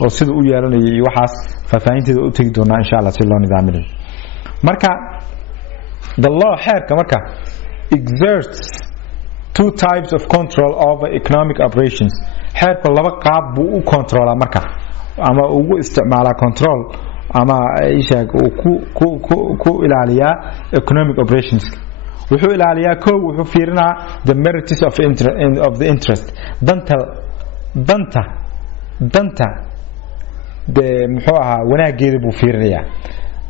oo sida u yeelanayay waxaas faafahinteeda u tagi doona insha Allah si loo nidaamiyo marka the law xeerka marka exerts two types of control over economic operations xeerku laba qaab buu u controla marka ama ugu isticmaala control ama ishaag ku ilaaliya economic operations wuxuu ilaaliyaa wuxuu fiirinaa the merits of the interest danta muxuu ahaa wanaageeda buu fiirinayaa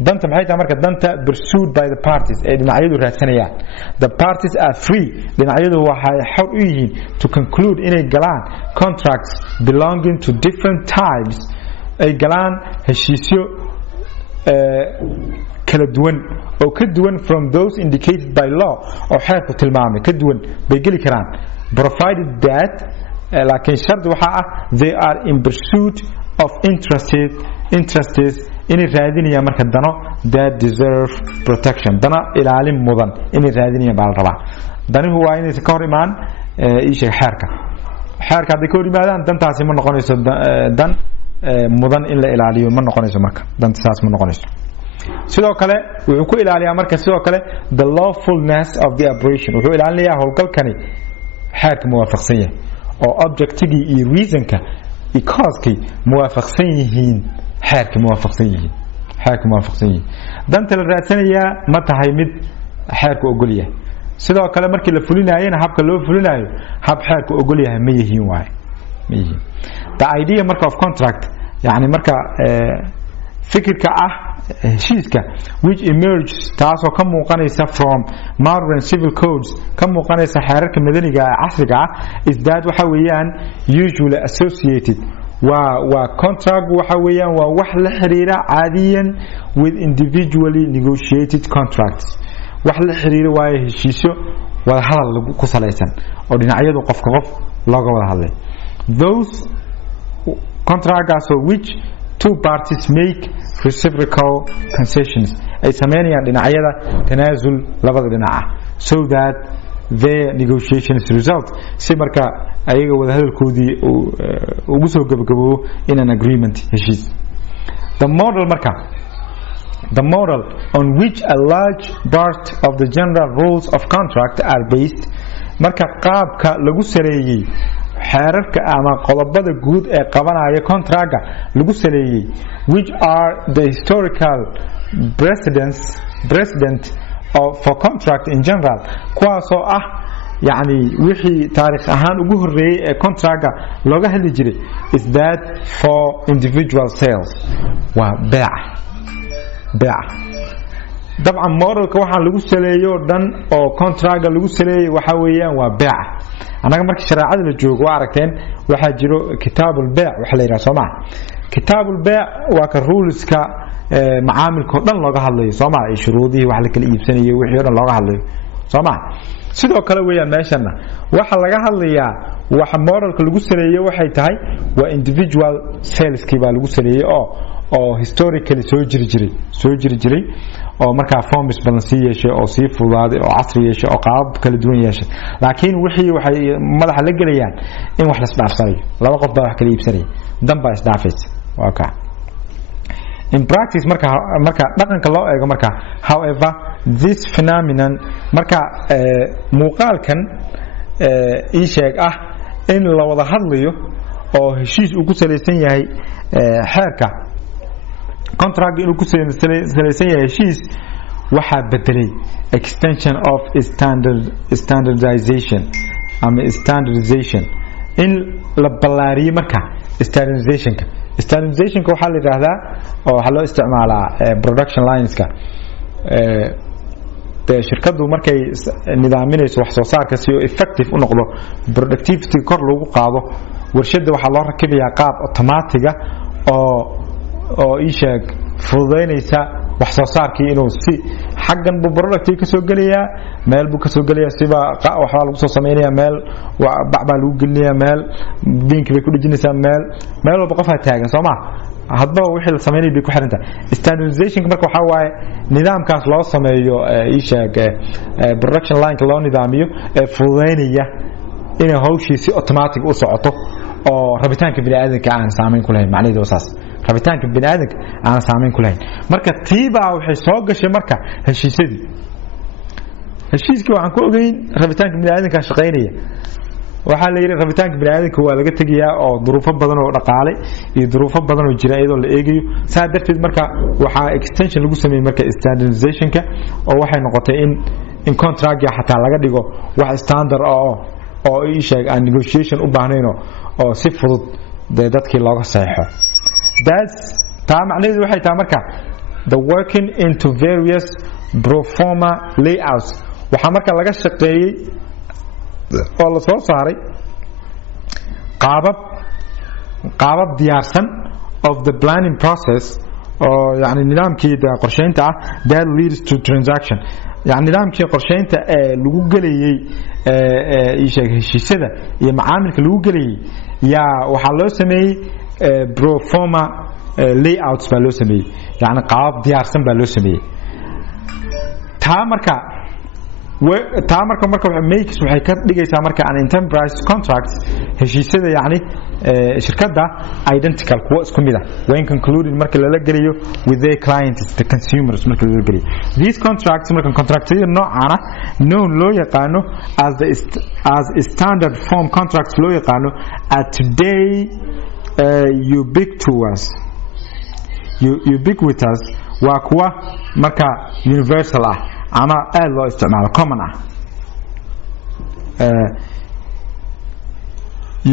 danta maxay tahay marka danta pursued by the parties ee dhinacyadu raadsanayaan the parties are free dhinacyadu waxay xor u yihiin to conclude inay galaan contracts belonging to different types ay galaan heshiisyo kala duwan oo ka duwan from those indicated by law oo xeerku tilmaamay ka duwan bay geli karaan provided that laakiin shardi waxa ah they are in pursuit of interests inay raadinayaan marka dano that deserve protection dana ilaalin mudan inay raadinayaan baa la rabaa danihu waa inay ka hor imaan xeerka hadday ka hor yimaadaan dantaasi ma noqonayso dan mudan in la ilaaliyo ma noqonayso marka dantaas ma noqonayso sidoo kale wuxuu ku ilaaliyaa marka sidoo kale the lawfulness of the operation wuxuu ilaalinayaa howlgalkani xeerka muwaafaqsan yahay oo objectivity iyo reasonka cause-kii muwaafaqsan yihiin xeerka muwaafaqsan yihiin danta la raadsanayaa ma tahay mid xeerku ogol yahay sidoo kale markii la fulinaayana habka loo fulinayo hab xeerku ogol yahay ma yihiin the idea marka of contract yani marka fikirka heshiiska which emerges taasoo ka muuqanaysa from modern civil codes ka muuqanaysa xeerarka madaniga casriga is that waxa weeyaan usually associated waa contract waxa weeyaan waa wax la xiriira caadiyan with individually negotiated contracts wax la xiriira waa heshiisyo wada hadal ku salaysan oo dhinacyadu qof looga wada hadlay those contracts which two parties make reciprocal concessions ay sameynayaan dhinacyada tanaasul labada dhinac so that their negotiations result si marka ayaga wada hadalkoodii ugu soo gabagabo in an agreement heshiis the model on which a large part of the general rules of contract are based marka qaabka lagu sareeyay xeerarka ama qodobada guud ee qabanaya contractka lagu saleeyay which are the historical precedent for contract in general kuwaasoo yani wixii taariikh ahaan ugu horeeyay ee contractka looga hadli jiray is that for individual sales waa beeca dabcan modelka waxa lagu saleeyo dhan oo contractka lagu saleeyay waxa weeyaan waa beeca anaga markii shariicada la joogo waa aragteen waxa jiro kitaabul baa' waxa la yiraahdo Soomaa kitaabul baa' waa ka ruleska macaamilka dhan looga hadlayo Soomaa ay shuruudihii wax la kala iibsanayo wixii dhan looga hadlayo Soomaa sidoo kale weeyaan meeshana waxa laga hadlayaa waxa modelka lagu saleeyo waxay tahay waa individual sales kii baa lagu saleeyay oo historically soo jiri jiray oo marka forms balance yeeshay oo si fudaaday oo casri yeeshay oo qaab kala duwan yeeshay laakiin wixii waxay madaxa la galayaan in wax la isdhaafsanayo laba qof baa wax kala iibsanay danba isdhaafaysa waa ka in practice marka dhaqanka loo eego marka however this phenomenon marka muuqaalkan sheeg in la wada hadlayo oo heshiis uu ku saleysan yahay xeerka contract inuu ku saleysan yahay heshiis waxa bedelay extension of standardization in la ballaariyo marka standardization standardization waxa la yiraahdaa oo waxa loo isticmaalaa production lineska shirkadu markay nidaaminayso wax soo saarka si effective u noqdo productivity kor loogu qaado warshada waxa loo rakibayaa qaab automatic oo isheeg fududeynaysa wax soo saarkii inuu si xaggan buu productive ka soo galiyaa meel buu ka soo galiyaa siba waxa lagu soo sameeyaa meel bacba lagu gelinayaa meel diinka bay ku dhijinaysaa meel walba qof taagan Soomaa hadba wixii la sameeyay bay ku xirantaa standardization marka waxa waaye nidaamkaas loo sameeyo isheeg production line loo nidaamiyo fududeynaya inay hawshiisi automatic u socoto oo rabitaanka bini'aadamka aan saameyn ku lahayn macnaheedu wasaas rabitaanka bini'aadamka aan saameyn ku lahayn marka tiiba waxay soo gashay marka heshiisyadii waxaan ku ogeyn rabitaanka bini'aadamka shaqeynaya waxa la yiri rabitaanka bini'aadamka waa laga tagiyaa oo duruufo badan oo dhaqaale iyo duruufo badan oo jira iyadoo la eegayo saa darteed marka waxa extension lagu sameeyay marka standardizationka oo waxay noqotay in contract xataa laga dhigo wax standard oo ay sheeg aan negotiation u baahnayno oo si fudud dadkii looga saxeexo taa macnaheedu waxay tahay marka the working into various pro forma layouts waxa marka laga shaqeeyay oo la soo saaray qaabab diyaarsan of the planning process oo yani nidaamkii qorsheynta that leads to transaction يعني nidaamkii qorsheynta lagu galiyay heshiisyada iyo macaamilka lagu galiyay waxa loo sameeyay pro forma layouts baa loo sameeyay yani qaab diyaarsan baa loo sameeyay taa marka makes waxay ka dhigaysaa marka an enterprise contracts heshiisyada yani shirkada identical kuwa isku mid ah when concluded marka la galiyo with their clients the consumers marka la galiyo these contracts marka contractyada noocan known loo yaqaano as standard form contracts loo yaqaano at today ubiquitous waa kuwa marka universal ah ama aad loo isticmaalo common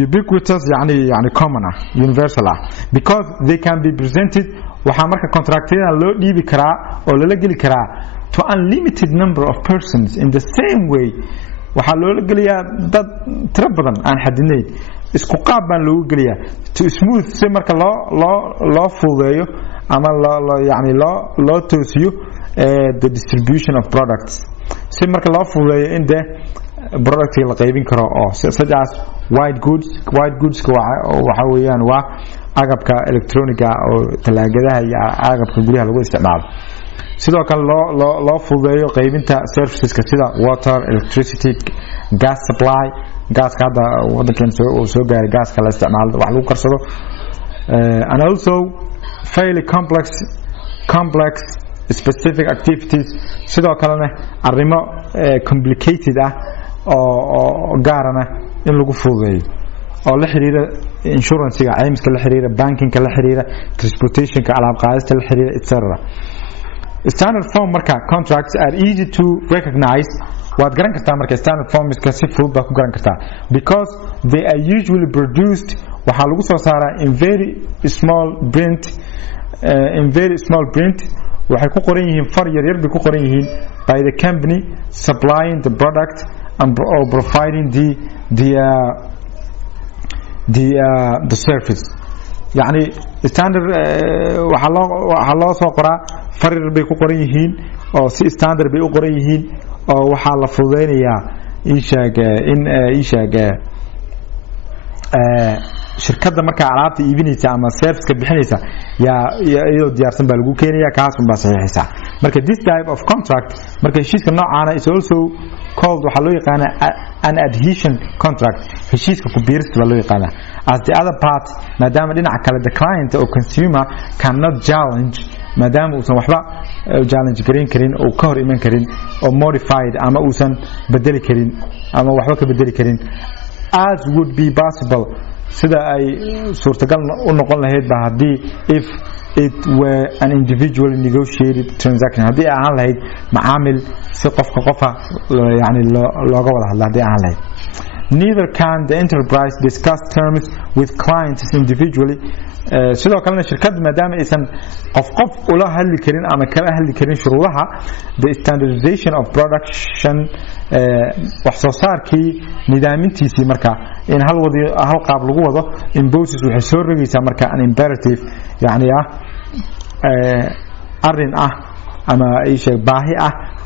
ubiquitous yani common universal because they can be presented waxa marka contractyada loo dhiibi karaa oo la geli karaa to unlimited number of persons in the same way waxa loo geliyaa dad tiro badan aan xadidnayn isku qaab baan loo geliyaa to smooth si marka loo fududeeyo ama loo toosiyo the distribution of products si marka loo fududeeyo in product la qaybin karo oo such as white goods waxa weeyaan waa agabka electroniga oo talaagadaha iyo agabka guryaha lagu isticmaalo sidoo kale loo fududeeyo qaybinta serviceska sida water electricity gas supply gaaska hadda wadankan soo gaaray gaaska la isticmaalo wax lagu karsado and also fairly complex specific activities sidoo kalena arrimo complicated oo gaarana in lagu fududeeyo oo la xiriira insurance-ga caymiska la xiriira banking-ka la xiriira transportation-ka alaab qaadista la xiriira etc. standard form marka contracts are easy to recognize waad garan kartaa marka standard form iska si fudud baad ku garan kartaa because they are usually produced waxa lagu soo saaraa in very small print waxay ku qoran yihiin far yar bay ku qoran yihiin by the company supplying the product or providing the service yani standard waxa loo soo qoraa far yar bay ku qoran yihiin oo si standard bay u qoran yihiin oo waxa la fududeynayaa shirkadda marka alaabta iibinaysa ama service-ka bixinaysa iyadoo diyaarsan baa lagu keenayaa kaas un baa saxiixaysa marka this type of contract marka heshiiska noocaana is also called waxa loo yaqaana an adhesion contract heshiiska ku biirista baa loo yaqaana as the other part maadaama dhinaca kale the client or consumer cannot challenge maadaama uusan waxba challenge gareyn karin oo ka hor iman karin oo modified ama uusan bedeli karin ama waxba ka bedeli karin as would be possible sida ay suurtagal u noqon lahayd ba hadii if it were an individually negotiated transaction hadii aan lahayd macaamil si qofa yani looga wada hadla hadii aan lahayd neither can the enterprise discuss terms with clients individually sidoo kalena shirkadda maadaama aysan qof ula hadli karin ama kala hadli karin shuruudaha the standardization of production wax soo saarkii nidaamintiisii marka in hal qaab lagu wado imposes waxay soo rogaysaa marka an imperative yani arrin ama ay sheeg baahi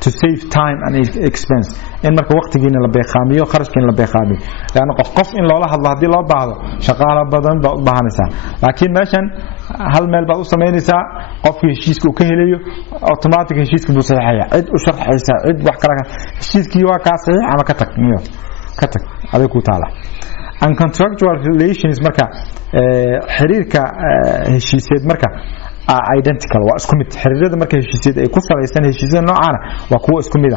to save time and expense in marka waqtigiina la beeqaamiyo kharashkiina la beeqaamiyo yaani qof in loola hadlo hadii loo baahdo shaqaale badan baa u baahanaysa laakiin meeshan hal meel baad u sameynaysaa qofkii heshiiska uu ka helayo automatic heshiiska buu saxiixaya cid u sharxaysa cid wax kale heshiiskii waa ka saxiix ama ka tag aday ku taala and contractual relations marka xiriirka heshiiseed marka identical waa isku mid xiriirada marka heshiisyada ay ku salaysan heshiisyada noocan waa kuwa isku mid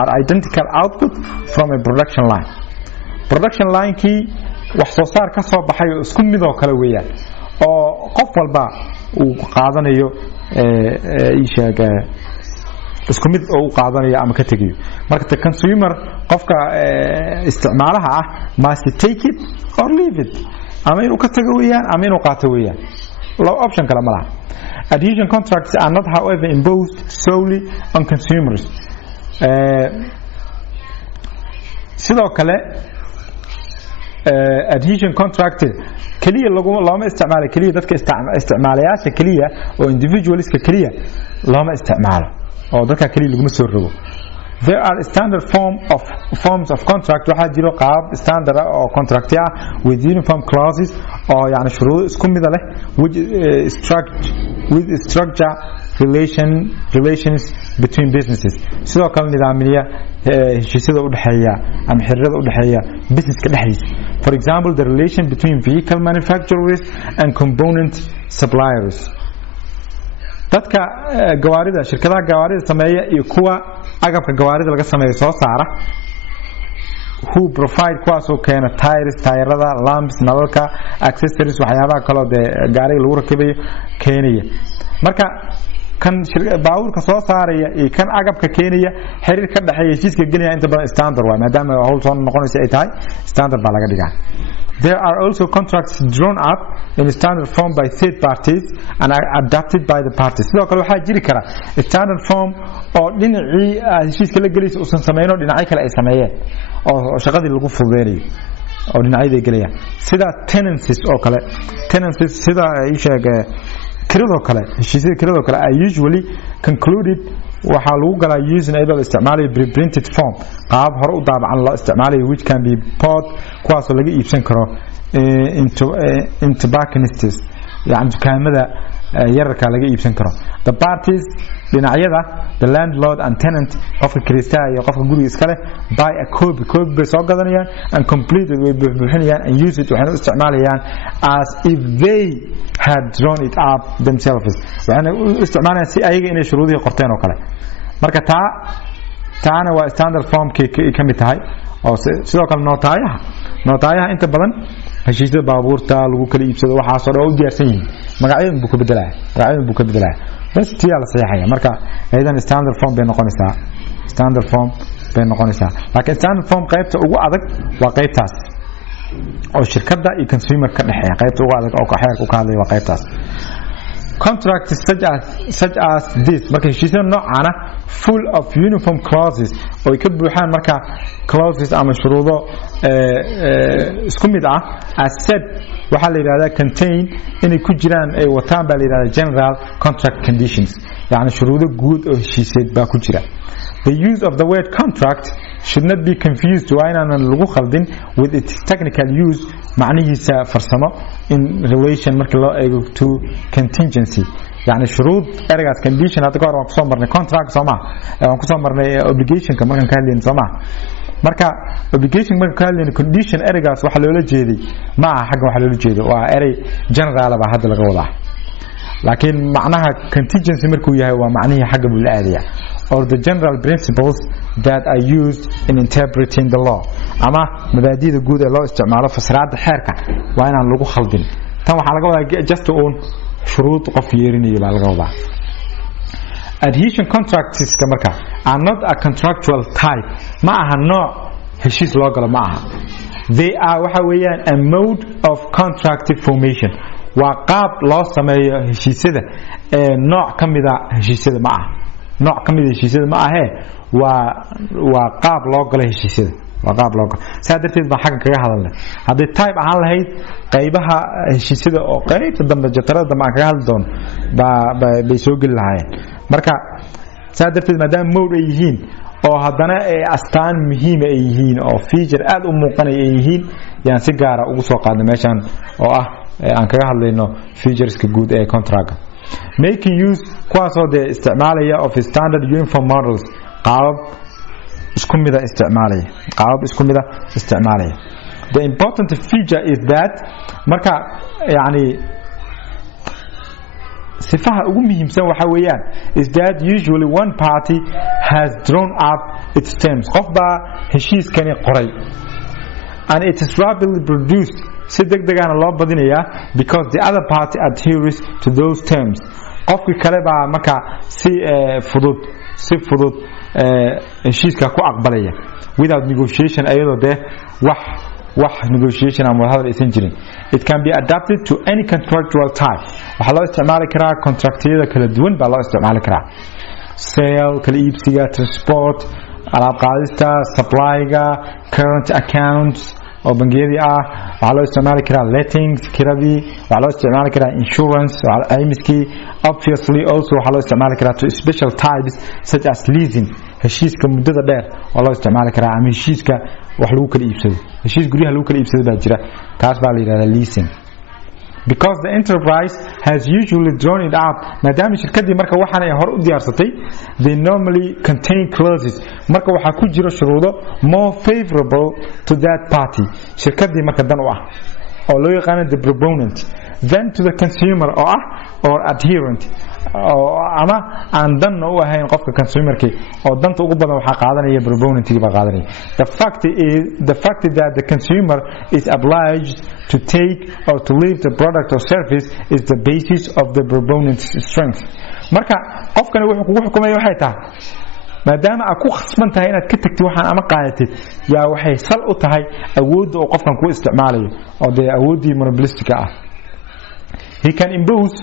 are identical output from a production line ki wax soo saar ka soo baxay oo isku mid oo kale weeyaan oo qof walba uu qaadanayo ishaga isku mid oo uu qaadanayo ama ka tagiyo marka the consumer qofka isticmaalaha must take it or leave it ama inuu ka tago weeyaan ama inuu qaato weeyaan low option kala malaha adhesion contracts are not however imposed solely on consumers sidoo kale adhesion contract kaliya looma isticmaalo kaliya dadka isticmaalayaasha kaliya oo individualska kaliya looma isticmaalo oo dadka kaliya lagu soo rogo there are standard forms of contract waxa jiro qaab standard oo contract with uniform clauses oo yani shuruudo isku mid leh with structure relations between businesses sidoo kale nidaamiyada heshiisyada u dhaxeeya ama xiriirada u dhaxeeya businesska dhexdiisa for example the relation between vehicle manufacturers and component suppliers dadka gawaarida shirkadaha gawaarida sameeya iyo kuwa agabka gawaarida laga sameeyo soo saara who provide kuwaas oo keena tayarada lamps nalalka accessories waxyaabaha kale oo gaariga lagu rakibayo keenaya marka kan baawurka soo saaraya iyo kan agabka keenaya xiriir ka dhaxeeya heshiiska gelaya inta badan standard waa maadaama hawl soo noqonaysa ay tahay standard baa laga dhigaa there are also contracts drawn up in standard form by third parties and are adapted by the parties sidoo kale waxaa jiri kara standard form oo dhinacii heshiiska la gelaysa uusan sameeyno dhinacyo kale ay sameeyeen oo shaqadii lagu fududeynayo oo dhinacyada gelaya sida tenancies oo kale tenancies sida ay sheegay kiradoo kale heshiisyada kiradoo kale are usually concluded waxa lagu galaa using iyadoo isticmaalayo pre-printed form qaab hore u daabacan loo isticmaalayo which can be bought kuwaasoo laga iibsan karo in tobacconists yani dukaamada yararka laga iibsan karo the parties dhinacyada the landlord and tenant qofka kirista iyo qofka guriga iska leh buy a copy bay soo gadanayaan and complete way buuxinayaan and use it waxayna isticmaalayaan as if they had drawn it up themselves waxayna isticmaalayaan si ayaga inay shuruudihii qorteen oo kale marka taana waa standard form ka mid tahay oo sidoo kale nootayaha inta badan heshiisyada baabuurta lagu kala iibsado waxaasoo dhan u diyaarsan yihiin magacyadan buu ka bedelaya bas tiyaa la saxiixaya marka aydan standard form bay noqonaysaa laakiin standard form qaybta ugu adag waa qaybtaas oo shirkadda iyo consumer ka dhaxeeya qaybta ugu adag oo xeerka ka hadlaya waa qaybtaas contracts such as this marka heshiisyada noocaana full of uniform clauses oo ay ka buuxaan marka clauses ama shuruudo isku mid as said waxa la yiraahdaa contain inay ku jiraan ay wataan baa la yiraahdaa general contract conditions yani shuruudo guud oo heshiiseed baa ku jira the use of the word contract should not be confused waa inaan lagu khaldin with its technical use macnihiisa farsamo in relation marka loo eego to contingency yani shuruud eragaas condition hadda hore waan ku soo marnay contract Soomaa waan ku soo marnay obligation ka markan ka hadlayno Soomaa marka obligation marka ka hadlayno condition eragaas waxa loola jeeday ma aha xagga waxa loola jeedo waa eray general ba hadda laga wadaa laakiin macnaha contingency markuu yahay waa macnaha xagga buu la aadaya or the general principles that are used in interpreting the law ama mabaadiida guud ee loo isticmaalo fasiraadda xeerka waa inaan lagu khaldin tan waxa laga wadaa just on shuruud qof yeerinayo baa laga wadaa adhesion contracts marka are not a contractual type ma aha nooc heshiis loo galo ma aha. They are waxa weeyaan a mode of contract formation. waa qaab loo sameeyo heshiisyada nooc kamida heshiisyada ma aha. nooc kamida heshiisyada ma aha waa qaab loo galo heshiisyada. waa qaab loo galo saadarteed baa xagga kaga hadalnay. haddii type ahaan lahayd qaybaha heshiisyada oo qaybta dambe jatarada ma kaga hadli doono bay soo geli lahaayeen. marka saadarteed maadaama mode ay yihiin oo haddana astaan muhiim ay yihiin oo feature aad u muuqanay ay yihiin yaan si gaar ah ugu soo qaadnay meeshan oo ah aan kaga hadlayno featureska guud ee contract. making use kuwaasoo dee isticmaalaya of standard uniform models qaabab isku mida isticmaalaya. The important feature is that marka yani sifaha ugu muhiimsan waxa weeyaan is that usually one party has drawn up its terms. qof baa heshiiskani qoray and it is rapidly produced si degdegana loo badinayaa because the other party adheres to those terms. qofkii kale baa marka si fudud heshiiska ku aqbalaya without negotiation ayadoo dee wax negotiation ama hadal aysan jirin. It can be adapted to any contractual type. waxaa loo isticmaali karaa contractyada kala duwan baa loo isticmaali karaa. sale kala iibsiga, transport, alaab qaadista, supplyga, current accounts oo bangiyadii ah. waxaa loo isticmaali karaa lettings kiradii. waxaa loo isticmaali karaa insurance aymiskii. obviously also waxaa loo isticmaali karaa to special types such as leasing heshiiska muddada dheer oo loo isticmaali karaa ama heshiiska wax lagu kala iibsado. heshiis guryaha lagu kala iibsado baa jira kaas baa la yiraahdaa leasing. because the enterprise has usually drawn it up maadaama shirkadii marka waxaan ay hor u diyaarsatay they normally contain clauses marka waxaa ku jira shuruudo more favorable to that party shirkadii marka dan u ah oo loo yaqaan the proponent than to the consumer oo ah or adherent ama aan dan u ahayn qofka consumerkii oo danta ugu badan waxa qaadanaya proponentkii baa qaadanaya. the fact that the consumer is obliged to take or to leave the product or service is the basis of the proponent's strength. marka qofkani wuxuu kugu xukumay waxay tahay maadaama aad ku khasban tahay inaad ka tagtid waxaan ama qaadatid yaa waxay sal u tahay awoodda uu qofkan ku isticmaalayo oo dee awooddii monopolistic ah. he can impose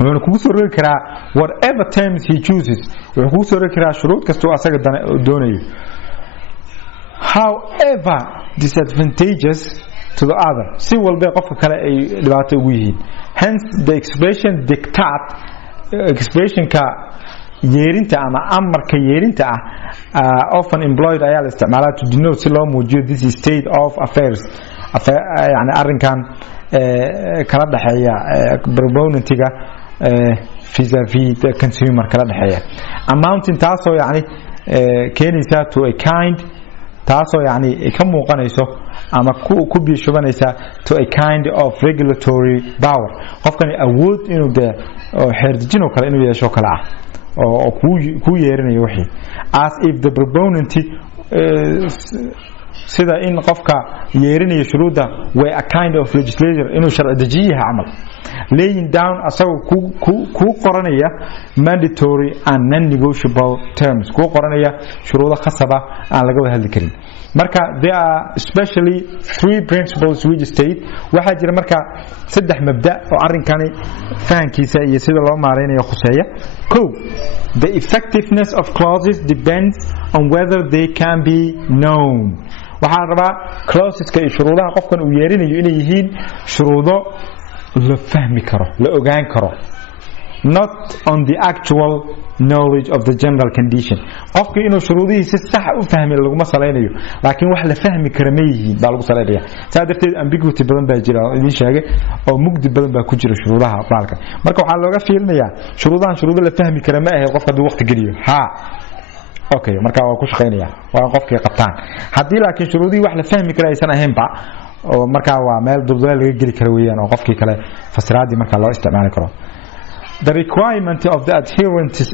wuxuu kugu soo rogi karaa whatever terms he chooses. wuxuu kugu soo rogi karaa shuruud kasta oo asaga doonayo. however disadvantageous to the other si walba qofka kale ay dhibaato ugu yihiin. hence the expression dictate expressionka yeerinta ama amarka yeerinta often employed ayaa la isticmaalaa to denote si loo muujiyo this state of affairs yani arrinkan kala dhaxeeya proponentiga vis-a-vis the consumer kala dhaxeeya. amounting taasoo yani keenaysa to a kind taasoo yani ka muuqanayso ama ku biishubanaysa to a kind of regulatory power qofkani awood inuu dee xeerdejin oo kale inuu yeesho kale ah oo ku yeerinayo wixii as if the proponent sida in qofka yeerinayo shuruuda way a kind of legislature inuu sharci dejiyaha amal laying down asagoo ku qoranaya mandatory and non-negotiable terms ku qoranaya shuruudo khasaba aan laga wada hadli karin. marka there are especially three principles which state waxa jira marka saddex mabda oo arinkani fahankiisa iyo sida loo maareynayo khuseeya. the effectiveness of clauses depends on whether they can be known. waxaa rabaa clauseska iyo shuruudaha qofkan uu yeerinayo inay yihiin shuruudo la fahmi karo la ogaan karo not on the actual knowledge of the general condition. qofkii inuu shuruudihiisa sax u fahmi laguma saleynayo laakiin wax la fahmi kara ma yihiin baa lagu saleynaya. saa darteed ambiguity badan baa jira oo idin sheegay oo mugdi badan baa ku jira shuruudaha baalka. marka waxaa looga fiirinayaa shuruudahan shuruudo la fahmi kara ma ahayd qofka hadduu waqti geliyo okay marka waa ku shaqeynaya waa qofkii qabtaan. haddii laakiin shuruudihii wax la fahmi kara aysan ahaynba oo marka waa meel dubdala laga geli karo weeyaan oo qofkii kale fasiraadii marka loo isticmaali karo. The requirement of the adherent is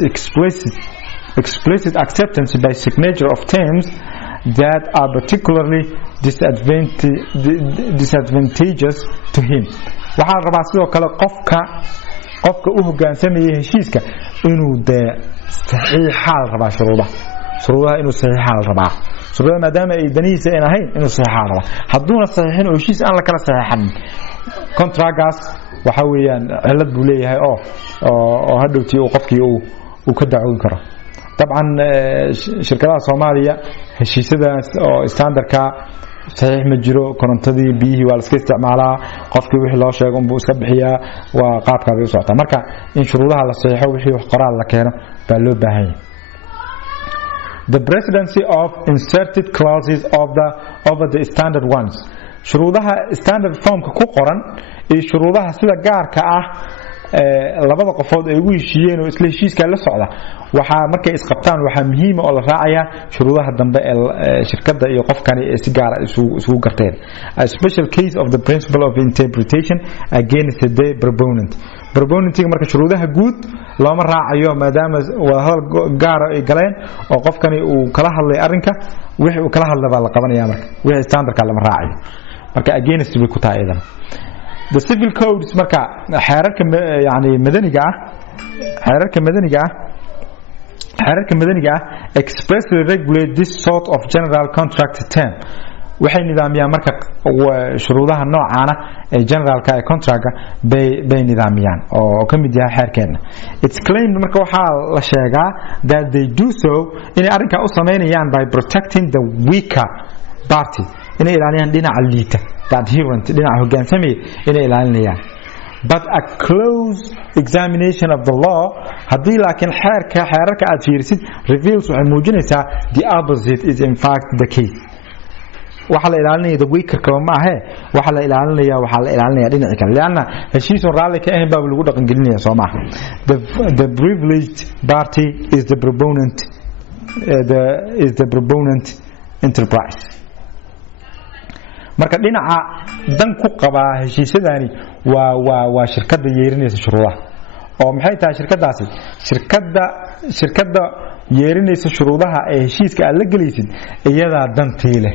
explicit acceptance by signature of terms that are particularly disadvantageous to him. waxaa rabaa sidoo kale qofka u hoggaansamaya heshiiska inuu dee saxiixa rabaa shuruudaha inuu saxiixa rabaa shuruudaha maadaama ay danihiisa aan ahayn inuu saxiixaa raba hadduuna saxiixin oo heshiis aan la kala saxiixan contractgaas waxa weeyaan cilad buu leeyahay oo hadhowtii uu qofkii uu ka dacwoon karo dabcan shirkadaha Soomaaliya heshiisadaas oo standardka saxiix ma jiro korontadii biyihii waa la iska isticmaalaa qofkii wixii loo sheego inuu iska bixiyaa waa qaabka ay u socotaa marka in shuruudaha la saxiixo wixii wax qoraal la keeno baa loo baahan yahay the presidency of inserted clauses over the standard ones shuruudaha standard formka ku qoran ee shuruudaha sida gaarka ah labada qofood ay ugu heshiiyeen oo isla heshiiska la socda waxa markay isqabtaan waxa muhiim ah oo la raacaya shuruudaha dambe ee shirkadda iyo qofkani ee si gaar ah isugu garteen a special case of the principle of interpretation against the proponent marka shuruudaha guud looma raacayo maadaama wada hadal gaar ah ay galeen oo qofkani uu kala hadlay arrinka wixii uu kala hadlay baa la qabanaya marka wixii standardka lama raacayo marka against bay ku tahay idan the civil codes marka xeerarka yani madaniga ah expressly regulate this sort of general contract term waxay nidaamiyaan marka shuruudaha noocaana ee generalka ee contractka bay nidaamiyaan oo ka mid yahay xeerkeena it's claimed marka waxa la sheegaa that they do so in arrinka u sameynayaan by protecting the weaker party in ilaaliyaan dhinaca liita the adherent dhinaca hoggaansamay in ilaalinayaan but a close examination of the law hadii laakiin xeerarka aad fiirisid reveals waxay muujinaysaa the opposite is in fact the case waxa la ilaalinaya the weaker kaba ma ahe waxa la ilaalinaya dhinaca kale laana heshiis oo raali ka ahayn baa lagu dhaqan gelinaya Soomaaliya the privileged party is the proponent enterprise marka dhinaca dan ku qaba heshiisadani waa shirkadda yeerinaysa shuruudaha oo maxay tahay shirkadaasi shirkadda yeerinaysa shuruudaha ee heshiiska aad la galaysid iyada dantii leh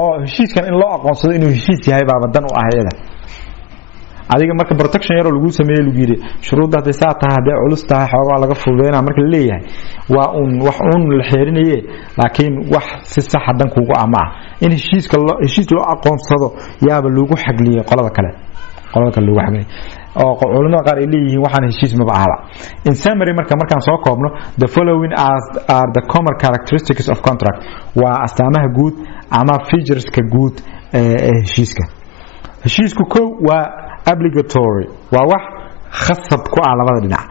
oo heshiiskan in loo aqoonsado inuu heshiis yahay baa dan u ah iyada adiga marka protection yar oo lagu sameeyay lagu yiri shuruudaha hadii saa tahay hadii culus tahay xoogaa laga fududeynaa marka la leeyahay waa wax la xeerinaye laakiin wax si sax ah dan kugu ama in heshiis loo aqoonsado yaaba lagu xagliyay qolada kale lagu xagliyay oo culimada qaar ay leeyihiin waxaan heshiis ma baahaba in summary markaan soo koobno the following are the common characteristics of contract waa astaamaha guud ama featureska guud ee heshiisku waa obligatory waa wax khasab ku ah labada dhinac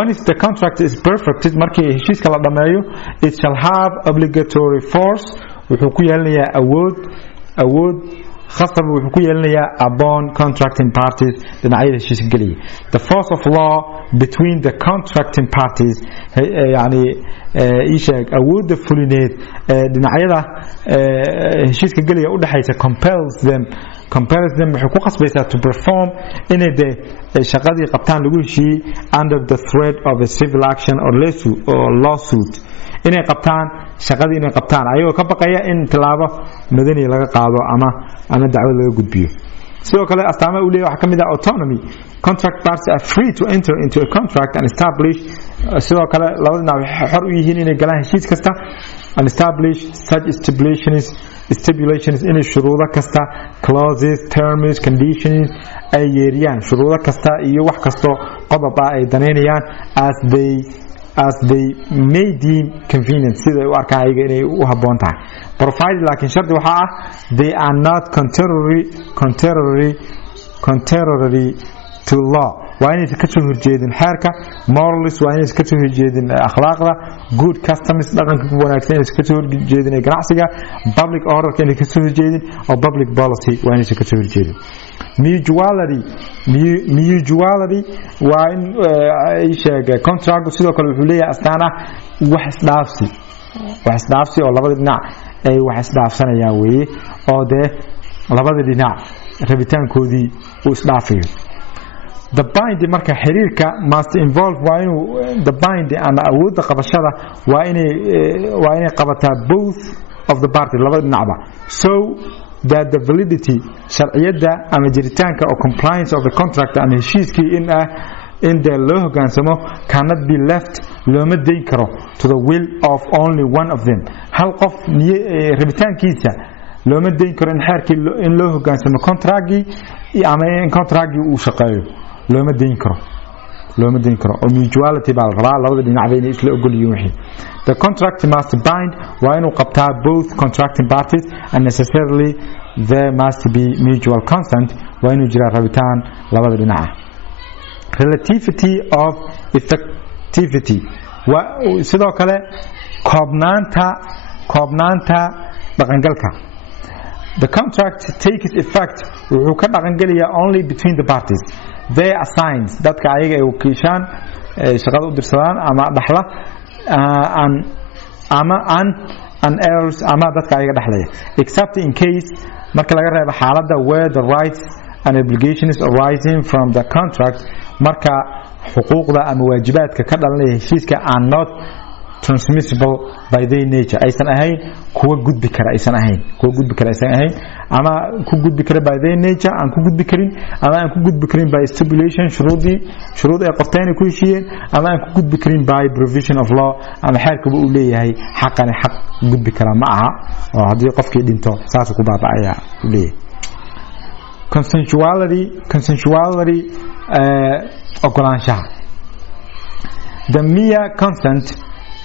once the contract is perfected markii heshiiska la dhameeyo it shall have obligatory force wuxuu ku yeelanayaa awood khasab wuxuu ku yeelanayaa upon contracting parties dhinacyada heshiiska galaya the force of law between the contracting parties yani isha awoodda fulineed dhinacyada heshiiska galaya u dhaxaysa compels them wuxuu ku qasbaysaa to perform in the shaqadii qabtaan lagu heshiiyey under the threat of a civil action or lawsuit inay qabtaan shaqadii inay qabtaan ayagoo ka baqaya in tilaabo madani laga qaado ama dacwad laga gudbiyo sidoo kale astaamaha uu leeyahay waxa kamid ah autonomy contract parties are free to enter into a contract and establish sidoo kale labada dhinac waxay xor u yihiin inay galaan heshiis kasta and establish such stipulations in shuruudo kasta clauses terms conditions ay yeeriyaan shuruudo kasta iyo wax kasto qodob ah ay daneynayaan as they may deem convenient sida u arkaan ayaga inay u haboon tahay provided laakiin shardi waxa ah they are not contrary to law waa inaysan ka soo horjeedin xeerka morals waa inaysan ka soo horjeedin akhlaaqda good customs dhaqanka ku wanaagsan inaysan ka soo horjeedin ganacsiga public order inaysan ka soo horjeedin oo public policy waa inaysan ka soo horjeedin mutuality waa in ay sheegay contract sidoo kale wuxuu leeyahay astaan ah wax isdhaafsi oo labada dhinac ay wax isdhaafsanayaan weeye oo labada dhinac rabitaankoodii uu isdhaafayo the bind marka xiriirka must involve waa inuu the bind ama awoodda qabashada waa inay qabataa both of the parties labada dhinacba so that the validity sharciyada ama jiritaanka oo compliance of the contract ama heshiiskii in in the loo hogaansamo cannot be left looma dayn karo to the will of only one of them hal qof rabitaankiisa looma dayn karo in xeerkii in loo hogaansamo contractgii ama in contractgii uu shaqeeyo looma dayn karo oo mutuality baa la rabaa labada dhinac bay isla ogol yihiin wixii the contract must bind waa inuu qabtaa both contracting parties and necessarily there must be mutual consent waa inuu jiraa rabitaan labada dhinac relativity of effectivity sidoo kale koobnaanta dhaqangalka the contract takes effect wuxuu ka dhaqangelayaa only between the parties they assigns dadka ayaga ay wakiishaan shaqada u dirsadaan ama dhaxla an heirs ama dadka ayaga dhaxlaya except in case marka laga reebo xaaladda where the rights and obligations arising from the contract marka xuquuqda ama waajibaadka ka dhalanaya heshiiska are not transmissible by their nature aysan ahayn kuwa gudbi kara aysan ahayn ama ku gudbi kara by their nature aan ku gudbi karin ama aan ku gudbi karin by stipulation shuruud ay qorteen ku heshiiyeen ama aan ku gudbi karin by provision of law ama xeerkuba uu leeyahay xaqan xaq gudbi kara ma aha oo hadii qofkii dhinto saas ku baabacaya uu leeyahay consensuality ogolaanshaha the mere consent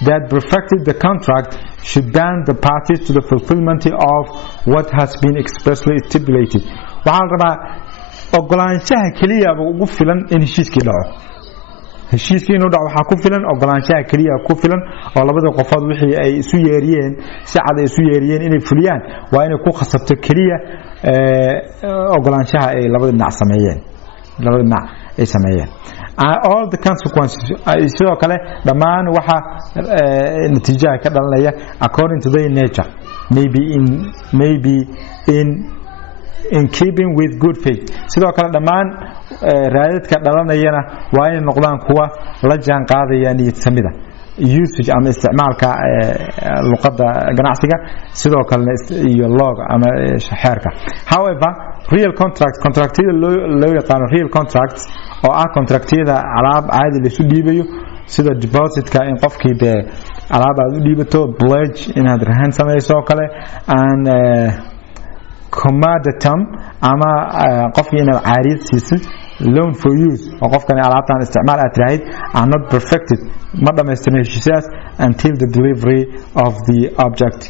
that perfected the contract should bind the parties to the fulfillment of what has been expressly stipulated waxaa la rabaa ogolaanshaha keliya ugu filan in heshiiskii dhaco inuu dhaco waxaa ku filan ogolaanshaha keliya ku filan oo labada qofood wixii ay isu yeeriyeen si cad ay isu yeeriyeen inay fuliyaan waa inay ku khasabto keliya ogolaanshaha ay labada dhinac sameeyeen all the consequences sidoo kale dhammaan waxa natiijaha ka dhalanaya according to their nature maybe in keeping with good faith sidoo kale dhammaan raadadka dhalanayana waa inay noqdaan kuwa la jaan qaadaya niyad samida usage ama isticmaalka luqadda ganacsiga sidoo kale iyo log ama xeerka however real contractyada loo yaqaan real contracts oo ah contractyada alaab caadi la isu dhiibayo sida depositka in qofkii be alaab aad u dhiibato pledge inaad rahan samayso kale and commoditum ama qofkii inaad caariyad siisid loan for use oo qofkan alaabtan isticmaal aad raahid are not perfected ma dhamaystirin heshiisaas until the delivery of the object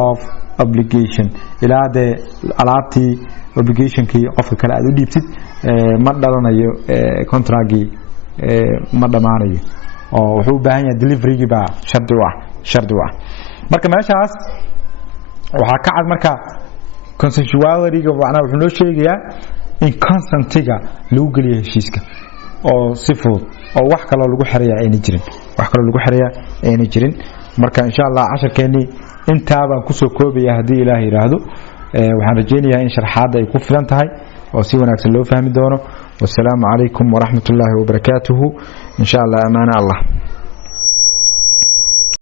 of obligation ilaa de alaabtii obligationkii qofka kale aad u dhiibtid ma dhalanayo contractgii ma dhamaanayo oo wuxuu u baahan yahay delivery baa shardi u ah marka meeshaas waxaa ka cad marka consensuality-ga macnaha wuxuu noo sheegayaa in consentiga lagu geliyo heshiiska oo si fudud oo wax kaloo lagu xirayaa ayna jirin marka insha Allah casharkeennii intaa baan kusoo koobaya haddii Ilaahay yiraahdo waxaan rajaynayaa in sharaxaadda ay ku filan tahay oo si wanaagsan loo fahmi doono wassalaamu calaykum waraxmatullaahi wabarakaatuhu insha Allah amaana Allah